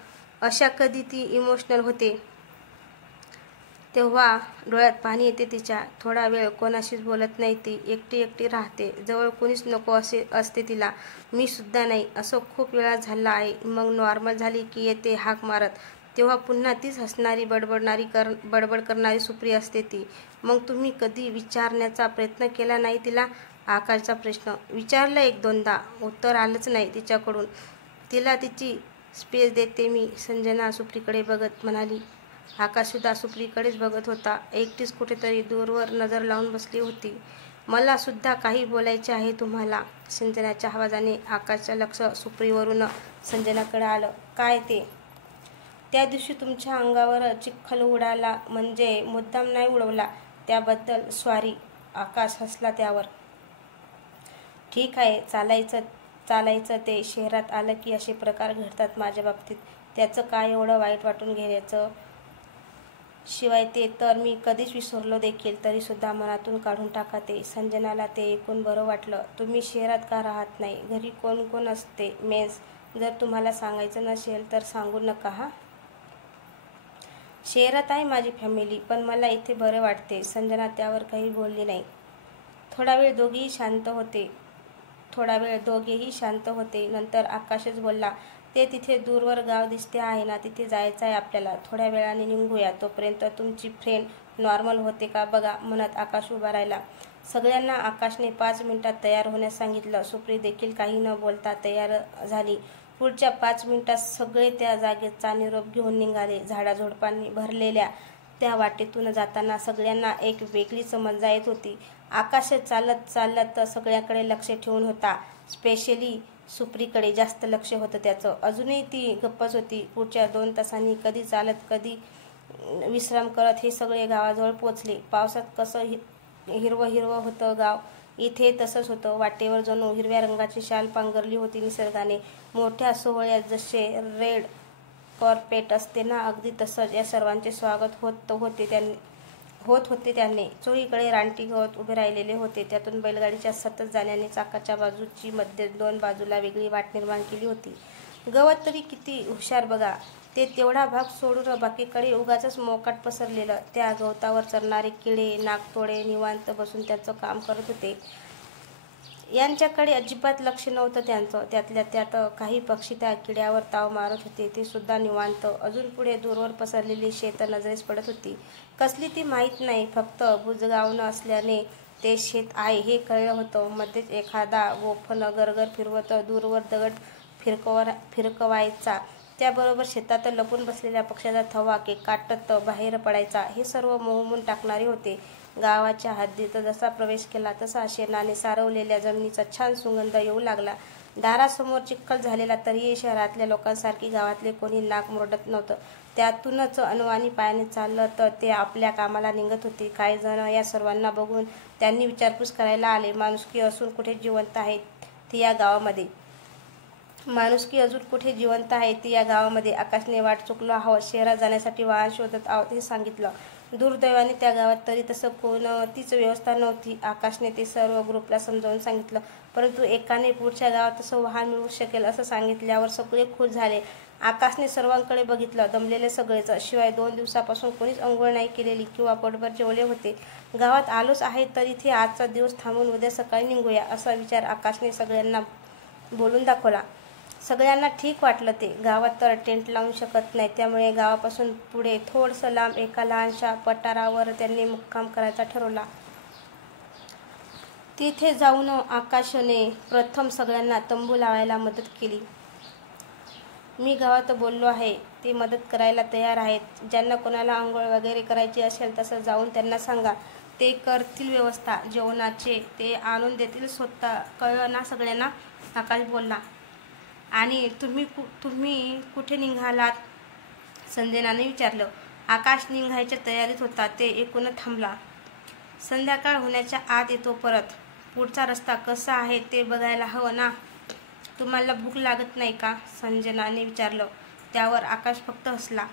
अशा कधी ती इमोशनल होते तेव्हा डोळ्यात पाणी येते तिच्या. थोडा वेळ कोणाशीच बोलत नाही ती. एकटी एकटी राहते. जवळ कोणीच नको असे असते तिला. मी सुद्धा नाही. असं खूप वेळा झालं आहे. मग नॉर्मल झाली की येते हाक मारत. तेव्हा पुन्हा तीच हसणारी बडबड करणारी सुप्री असते ती. मग तुम्ही कधी विचारण्याचा प्रयत्न केला नाही तिला? आकाशचा प्रश्न. विचारलं 1-2दा. उत्तर आलंच नाही तिच्याकडून. तिला तिची स्पेस देते मी, संजना सुप्रीकडे बघत म्हणाली. आकाशसुद्धा सुप्रीकडेच बघत होता. एकटीच कुठेतरी दूरवर नजर लावून बसली होती. मला सुद्धा काही बोलायचे आहे तुम्हाला. संजनाच्या आवाजाने आकाशचं लक्ष सुप्रीवरून संजनाकडे आलं. काय ते? त्या दिवशी तुमच्या अंगावर चिखल उडाला, म्हणजे मुद्दाम नाही उडवला, त्याबद्दल सॉरी. आकाश हसला त्यावर. ठीक आहे, चालायचं ते. शहरात आलं की असे प्रकार घडतात माझ्या बाबतीत. त्याचं काय एवढं वाईट वाटून घ्यायचं? शिवाय ते तर मी कधीच विसरलो देखील. तरीसुद्धा मनातून काढून टाका ते. संजनाला ते ऐकून बरं वाटलं. तुम्ही शहरात का राहत नाही? घरी कोण कोण असते? मेन्स जर तुम्हाला सांगायचं नसेल तर सांगू नका हा. शहरात आहे माझी फॅमिली, पण मला इथे बरं वाटते. संजना त्यावर काही बोलली नाही. थोडा वेळ दोघेही शांत होते. नंतर आकाशच बोलला. ते तिथे दूरवर गाव दिसते आहे ना, तिथे जायचं आहे आपल्याला. थोड्या वेळाने निघूया. तोपर्यंत तुमची फ्रेंड नॉर्मल होते का बघा. म्हणत आकाश उभा राहिला. सगळ्यांना आकाशने 5 मिनिटात तयार होण्यास सांगितलं. सुप्री देखील काही न बोलता तयार झाली. पुढच्या 5 मिनिटात सगळे त्या जागेचा निरोप घेऊन निघाले. झाडाझुडपांनी भरलेल्या त्या वाटेतून जाताना सगळ्यांना एक वेगळीच मजा येत होती. आकाश चालत सगळ्याकडे लक्ष ठेवून होता. स्पेशली सुप्रीकडे जास्त लक्ष होतं त्याचं. अजूनही ती गप्पच होती. पुढच्या 2 तासांनी कधी चालत कधी विश्राम करत हे सगळे गावाजवळ पोचले. पावसात कसं हिरवं होतं गाव, इथे तसंच होतं. वाटेवर जणू हिरव्या रंगाची शाल पांघरली होती निसर्गाने. मोठ्या सोहळ्यात जसे रेड कार्पेट असते ना, अगदी तसंच या सर्वांचे स्वागत होत होते. त्याने चोहीकडे रानटी गवत उभे राहिलेले होते. त्यातून बैलगाडीच्या सतत जाण्याने चाकाच्या बाजूची मध्ये 2 बाजूला वेगळी वाट निर्माण केली होती. गवत तरी किती हुशार बघा. ते तेवढा भाग सोडून बाकीकडे उगाचच मोकाट पसरलेलं. त्या गवतावर चरणारे किडे, नागतोडे निवांत बसून त्याचं काम करत होते. यांच्याकडे अजिबात लक्ष नव्हतं त्यांचं. त्यातल्या त्यात काही पक्षी त्या किड्यावर ताव मारत होते. ते सुद्धा निवांत. अजून पुढे दूरवर पसरलेली शेत नजरेस पडत होती. कसली ती माहीत नाही, फक्त बुजगावणं असल्याने ते शेत आहे हे कळलं होतं. मध्येच एखादा गोफण गरगर फिरवत दूरवर दगड फिरकवायचा. त्याबरोबर शेतात लपून बसलेल्या पक्ष्याचा थवा काटत बाहेर पडायचा. हे सर्व मोहमून टाकणारे होते. गावाच्या हद्दीत जसा प्रवेश केला तसा शेणाने सारवलेल्या जमिनीचा छान सुगंध येऊ लागला. दारासमोर चिखल झालेला तरीही शहरातल्या लोकांसारखी गावातले कोणी नाक मुरडत नव्हतं. त्यातूनच अनवाणी पायाने चालत ते आपल्या कामाला निघत होते. काही जण या सर्वांना बघून त्यांनी विचारपूस करायला आले. माणुसकी अजून कुठे जिवंत आहे ती या गावामध्ये? माणुसकी अजून कुठे जिवंत आहे ती या गावामध्ये? आकाशने वाट चुकलो आहोत, शहरात जाण्यासाठी वाहन शोधत आहोत हे सांगितलं. दुर्दैवाने त्या गावात तरी तसं कोणतीच व्यवस्था नव्हती. आकाशने ते सर्व ग्रुपला समजावून सांगितलं, परंतु एकाने पुढच्या गावात तसं वाहन मिळू शकेल असं सांगितल्यावर सगळे खुश झाले. आकाशने सर्वांकडे बघितलं. दमलेले सगळेच. शिवाय 2 दिवसापासून कोणीच अंघोळ नाही केलेली किंवा पोटभर जेवले होते. गावात आलोच आहे तर इथे आजचा दिवस थांबून उद्या सकाळी निघूया असा विचार आकाशने सगळ्यांना बोलून दाखवला. सगळ्यांना ठीक वाटलं ते. गावात तर टेंट लावू शकत नाही, त्यामुळे गावापासून पुढे थोडंसं लांब एका लहानशा पठारावर त्यांनी मुक्काम करायचा ठरवला. तिथे जाऊन आकाशने प्रथम सगळ्यांना तंबू लावायला मदत केली. मी गावात बोललो आहे, ते मदत करायला तयार आहेत. ज्यांना कोणाला आंघोळ वगैरे करायची असेल तसं जाऊन त्यांना सांगा, ते करतील व्यवस्था. जेवणाचे ते आणून देतील स्वतः. कळलं ना सगळ्यांना? आकाश बोलला. आणि तुम्ही कुठे निघालात? संजनाने विचारलं. आकाश निघायच्या तयारीत होता ते ऐकून थांबला. संध्याकाळ होण्याच्या आत येतो परत. पुढचा रस्ता कसा आहे ते बघायला हवं ना? तुम्हाला भूक लागत नाही का? संजनाने विचारलं. त्यावर आकाश फक्त हसला.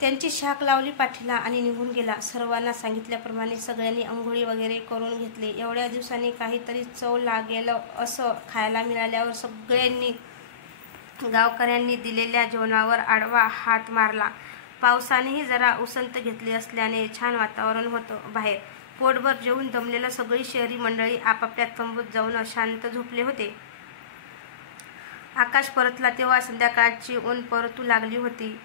त्यांची शाख लावली पाठीला आणि निघून गेला. सर्वांना सांगितल्याप्रमाणे सगळ्यांनी अंघोळी वगैरे करून घेतले. एवढ्या दिवसांनी काहीतरी चव लागेल असं खायला मिळाल्यावर सगळ्यांनी गावकऱ्यांनी दिलेल्या जेवणावर आडवा हात मारला. पावसानेही जरा उसंत घेतली असल्याने छान वातावरण होतं बाहेर. पोटभर जेवून दमलेलं सगळी शहरी मंडळी आपापल्या तंबूत जाऊन शांत झोपले होते. आकाश परतला तेव्हा संध्याकाळची ऊन परतू लागली होती.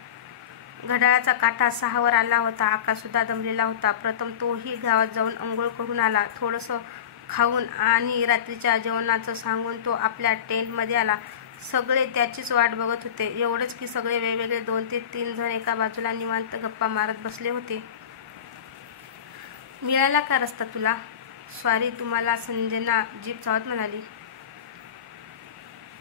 घड्याळाचा काटा 6 वर आला होता. आकाश सुद्धा दमलेला होता. प्रथम तोही गावात जाऊन अंघोळ करून आला. थोडंसं खाऊन आणि रात्रीच्या जेवणाचं सांगून तो आपल्या टेंटमध्ये आला. सगळे त्याचीच वाट बघत होते. एवढंच की सगळे वेगवेगळे 2 ते 3 जण एका बाजूला निवांत गप्पा मारत बसले होते. मिळाला का रस्ता तुला? स्वारी तुम्हाला, संजना जीप चावत म्हणाली.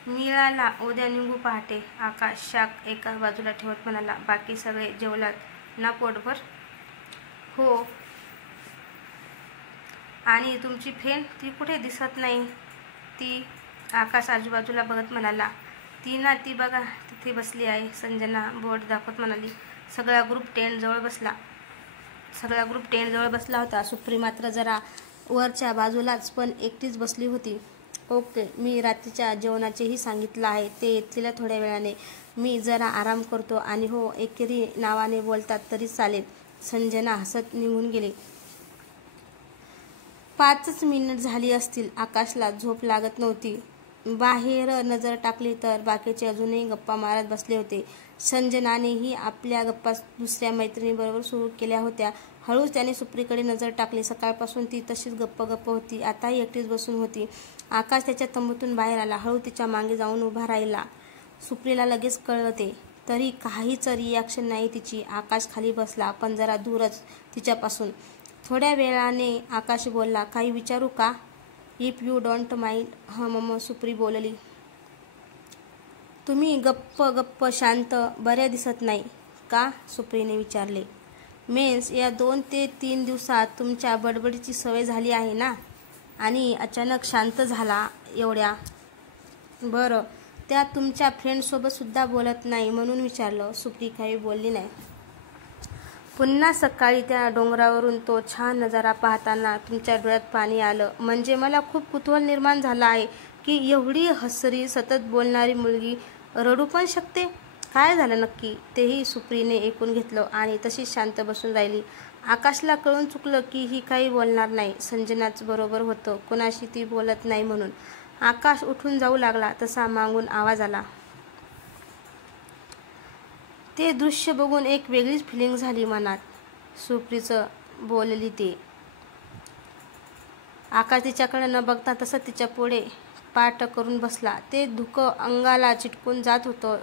मिळाला, उद्या निघू पहाटे. आकाश शाख एका बाजूला ठेवत म्हणाला. बाकी सगळे जेवलात ना पोटभर? हो. आणि तुमची फ्रेंड ती कुठे दिसत नाही? ती? आकाश आजूबाजूला बघत म्हणाला. ती ना, ती बघा तिथे बसली आहे. संजना बोट दाखवत म्हणाली. सगळा ग्रुप टेंट जवळ बसला होता. सुप्री मात्र जरा वरच्या बाजूलाच पण एकटीच बसली होती. ओके, मी रात्रीच्या जेवणाचेही सांगितलं आहे. ते येतील थोड्या वेळाने. मी जरा आराम करतो. आणि हो, एकेरी नावाने बोलतात तरी चालेल. संजना हसत निघून गेली. 5च मिनिट झाली असतील. आकाशला झोप लागत नव्हती. बाहेर नजर टाकली तर बाकीचे अजूनही गप्पा मारत बसले होते. संजनानेही आपल्या गप्पा दुसऱ्या मैत्रिणीबरोबर सुरू केल्या होत्या. हळूच त्याने सुप्रीकडे नजर टाकली. सकाळपासून ती तशीच गप्प होती. आताही एकटीच बसून होती. आकाश त्याच्या तंबूतून बाहेर आला. हळू तिच्या मागे जाऊन उभा राहिला. सुप्रीला लगेच कळलं ते. तरी काहीच रिॲक्शन नाही तिची. आकाश खाली बसला, पण जरा दूरच तिच्यापासून. थोड्या वेळाने आकाश बोलला. काही विचारू का? If you don't mind. मम सुप्री बोलली. तुम्ही गप्प शांत बऱ्या दिसत नाही का? सुप्रीने विचारले. मेन्स या 2 ते 3 दिवसात तुमच्या बडबडीची सवय झाली आहे ना, आणि अचानक शांत झाला एवढ्या. बरं, त्या तुमच्या फ्रेंडसोबत सुद्धा बोलत नाही म्हणून विचारलं. सुप्री काही बोलली नाही. पुन्हा सकाळी त्या डोंगरावरून तो छान नजारा पाहताना तुमच्या डोळ्यात पाणी आलं. म्हणजे मला खूप कुतूहल निर्माण झालं आहे की एवढी हसरी सतत बोलणारी मुलगी रडू पण शकते. काय झालं नक्की तेही सुप्रीने ऐकून घेतलं आणि तशीच शांत बसून राहिली. आकाशला कळून चुकलं की ही काही बोलणार नाही. संजनाच बरोबर होतं, कोणाशी ती बोलत नाही म्हणून. आकाश उठून जाऊ लागला तसा मागून आवाज आला. ते दृश्य बघून एक वेगळीच फिलिंग झाली मनात. सुप्रीचं बोलली ते. आकाश तिच्याकडे न बघता तसं तिच्या पुढे पाठ करून बसला. ते धुकं अंगाला चिटकून जात होतं.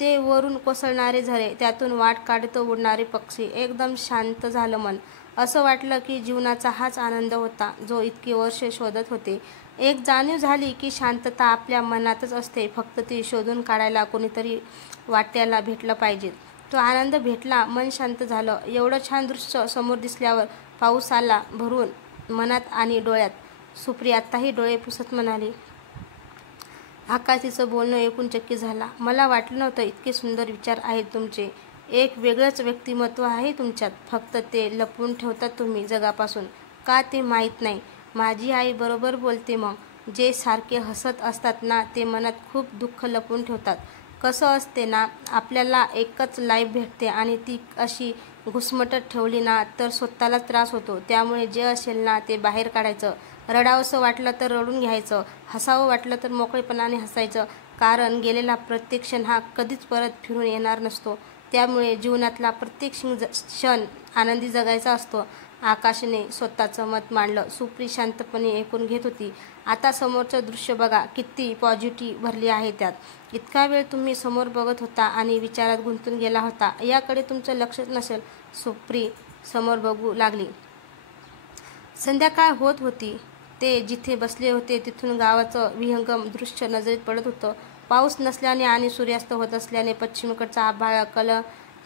ते वरून कोसळणारे झरे, त्यातून वाट काढत उडणारे पक्षी. एकदम शांत झालं मन. असं वाटलं की जीवनाचा हाच आनंद होता जो इतकी वर्षे शोधत होते. एक जाणीव झाली की शांतता आपल्या मनातच असते, फक्त ती शोधून काढायला कोणीतरी वाट्याला भेटलं पाहिजे. तो आनंद भेटला, मन शांत झालं. एवढं छान दृश्य समोर दिसल्यावर पाऊस आला भरून मनात आणि डोळ्यात. सुप्री आत्ताही डोळे पुसत म्हणाली. आकाश तिचं बोलणं ऐकून चकित झाला. मला वाटलं नव्हतं इतके सुंदर विचार आहेत तुमचे. एक वेगळंच व्यक्तिमत्व आहे तुमच्यात. फक्त ते लपवून ठेवतात तुम्ही जगापासून. का ते माहीत नाही. माझी आई बरोबर बोलते मग. जे सारखे हसत असतात ना ते मनात खूप दुःख लपवून ठेवतात. कसं असते ना, आपल्याला एकच लाईफ भेटते आणि ती अशी घुसमटत ठेवली ना तर स्वतःलाच त्रास होतो. त्यामुळे जे असेल ना ते बाहेर काढायचं. रडावंसं वाटलं तर रडून घ्यायचं, हसावं वाटलं तर मोकळेपणाने हसायचं. कारण गेलेला प्रत्येक क्षण हा कधीच परत फिरून येणार नसतो. त्यामुळे जीवनातला प्रत्येक क्षण आनंदी जगायचा असतो. आकाशने स्वतःचं मत मांडलं. सुप्री शांतपणे ऐकून घेत होती. आता समोरचं दृश्य बघा, किती पॉझिटिव्ह भरली आहे त्यात. इतका वेळ तुम्ही समोर बघत होता आणि विचारात गुंतून गेला होता, याकडे तुमचं लक्षच नसेल. सुप्री समोर बघू लागली. संध्याकाळ होत होती. ते जिथे बसले होते तिथून गावाचं विहंगम दृश्य नजरेत पडत होतं. पाऊस नसल्याने आणि सूर्यास्त होत असल्याने पश्चिमेकडचा आभाळ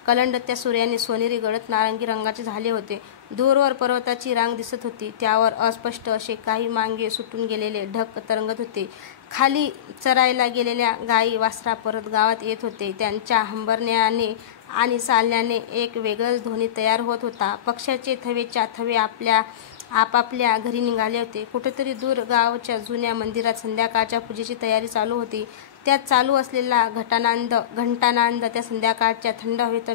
कलंडत्या सूर्याने सोनेरी गडद नारंगी रंगाचे झाले होते. दूरवर पर्वताची रांग दिसत होती. त्यावर अस्पष्ट असे काही मांगे सुटून गेलेले ढग तरंगत होते. खाली चरायला गेलेल्या गाई वासरा परत गावात येत होते. त्यांच्या हंबरण्याने आणि चालण्याने एक वेगळाच ध्वनी तयार होत होता. पक्ष्याचे थवेच्या थवे आपापल्या घरी निघाले होते. कुठेतरी दूर गावच्या जुन्या मंदिरात संध्याकाळच्या पूजेची तयारी चालू होती. त्यात चालू असलेला घंटानाद त्या संध्याकाळच्या थंड हवेत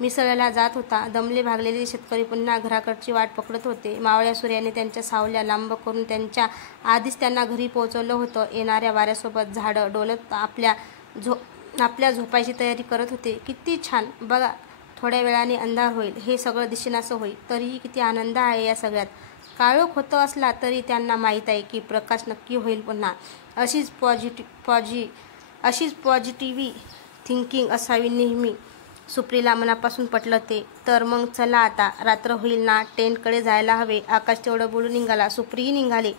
मिसळला जात होता. दमले भागलेले शेतकरी पुन्हा घराकडची वाट पकडत होते. मावळ्या सूर्याने त्यांच्या सावल्या लांब करून त्यांच्या आधीच त्यांना घरी पोहोचवलं होतं. येणाऱ्या वाऱ्यासोबत झाडं डोलत आपल्या झोपायची तयारी करत होते. किती छान बघा, थोड्या वेळाने अंधार होईल, हे सगळं दिसेनासं होईल. तरीही किती आनंद आहे या सगळ्यात. काळोख होत असला तरी त्यांना माहीत आहे की प्रकाश नक्की होईल पुन्हा. अशीच पॉझिटिव्ह थिंकिंग असावी नेहमी. सुप्रीला मनापासून पटलं ते. तर मग चला आता, रात्र होईल ना, टेंटकडे जायला हवे. आकाश तेवढं बोलून निघाला. सुप्रीही निघाली.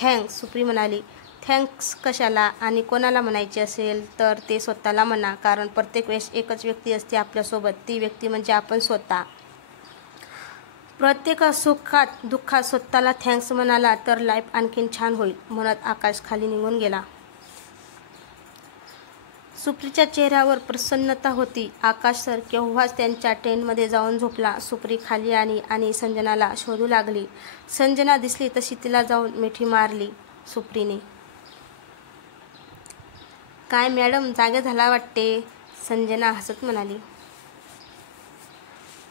थँक्स, सुप्री म्हणाली. थँक्स कशाला? आणि कोणाला म्हणायचे असेल तर ते स्वतःला म्हणा. कारण प्रत्येक वेळेस एकच व्यक्ती असते आपल्यासोबत. ती व्यक्ती म्हणजे आपण स्वतः. प्रत्येक सुखात दुःखात स्वतःला थँक्स म्हणाला तर लाईफ आणखीन छान होईल. म्हणत आकाश खाली निघून गेला. सुप्रीच्या चेहऱ्यावर प्रसन्नता होती. आकाश सर केव्हाच त्यांच्या टेंटमध्ये जाऊन झोपला. सुप्री खाली आली आणि संजनाला शोधू लागली. संजना दिसली तशी तिला जाऊन मिठी मारली सुप्रीने. काय मॅडम, जागे झाला वाटते, संजना हसत म्हणाली.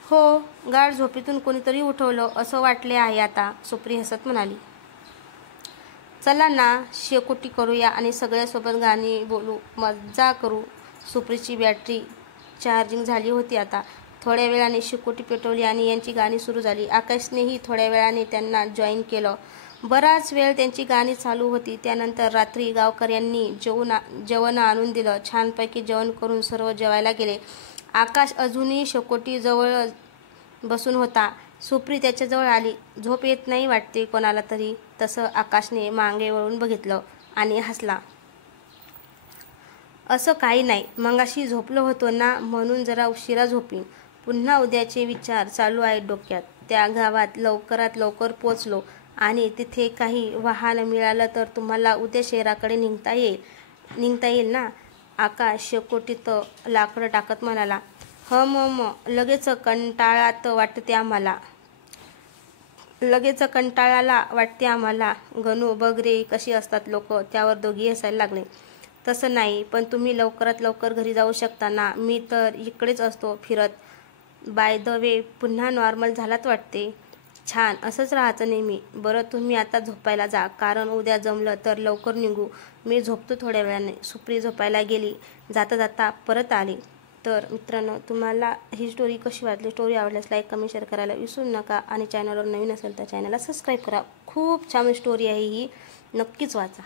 हो, गाढ झोपेतून कोणीतरी उठवलं असं वाटले आहे आता, सुप्री हसत म्हणाली. चला ना, शेकोटी करूया आणि सगळ्यासोबत गाणी बोलू, मज्जा करू. सुप्रीची बॅटरी चार्जिंग झाली होती आता. थोड्या वेळाने शेकोटी पेटवली आणि यांची गाणी सुरू झाली. आकाशनेही थोड्या वेळाने त्यांना जॉईन केलं. बराच वेळ त्यांची गाणी चालू होती. त्यानंतर रात्री गावकऱ्यांनी जेवण आणून दिलं. छानपैकी जेवण करून सर्व जेवायला गेले. आकाश अजूनही शेकोटी जवळ बसून होता. सुप्री त्याच्याजवळ आली. झोप येत नाही वाटते कोणाला तरी. तसं आकाशने मागे वळून बघितलं आणि हसला. असं काही नाही, मगाशी झोपलो होतो ना म्हणून जरा उशिरा झोपीन. पुन्हा उद्याचे विचार चालू आहेत डोक्यात. त्या गावात लवकरात लवकर पोचलो आणि तिथे काही वाहन मिळालं तर तुम्हाला उद्या शहराकडे निघता येईल ना. आकाश शेकोटीत लाकडं टाकत म्हणाला. लगेच कंटाळात वाटते आम्हाला. लगेच कंटाळाला वाटते आम्हाला. गणू बघ रे कशी असतात लोक. त्यावर दोघी हसायला लागले. तसं नाही, पण तुम्ही लवकरात लवकर घरी जाऊ शकता ना. मी तर इकडेच असतो फिरत. बाय द वे पुन्हा नॉर्मल झालात वाटते. छान, असंच राहायचं नेहमी. बरं तुम्ही आता झोपायला जा, कारण उद्या जमलं तर लवकर निघू. मी झोपतो थोड्या वेळाने. सुप्री झोपायला गेली. जाता जाता परत आली. तर मित्रांनो, तुम्हाला ही स्टोरी कशी वाटली? स्टोरी आवडल्यास लाईक कमेंट शेअर करायला विसरू नका. आणि चॅनलवर नवीन असेल तर चॅनलला सबस्क्राईब करा. खूप छान स्टोरी आहे ही, नक्कीच वाचा.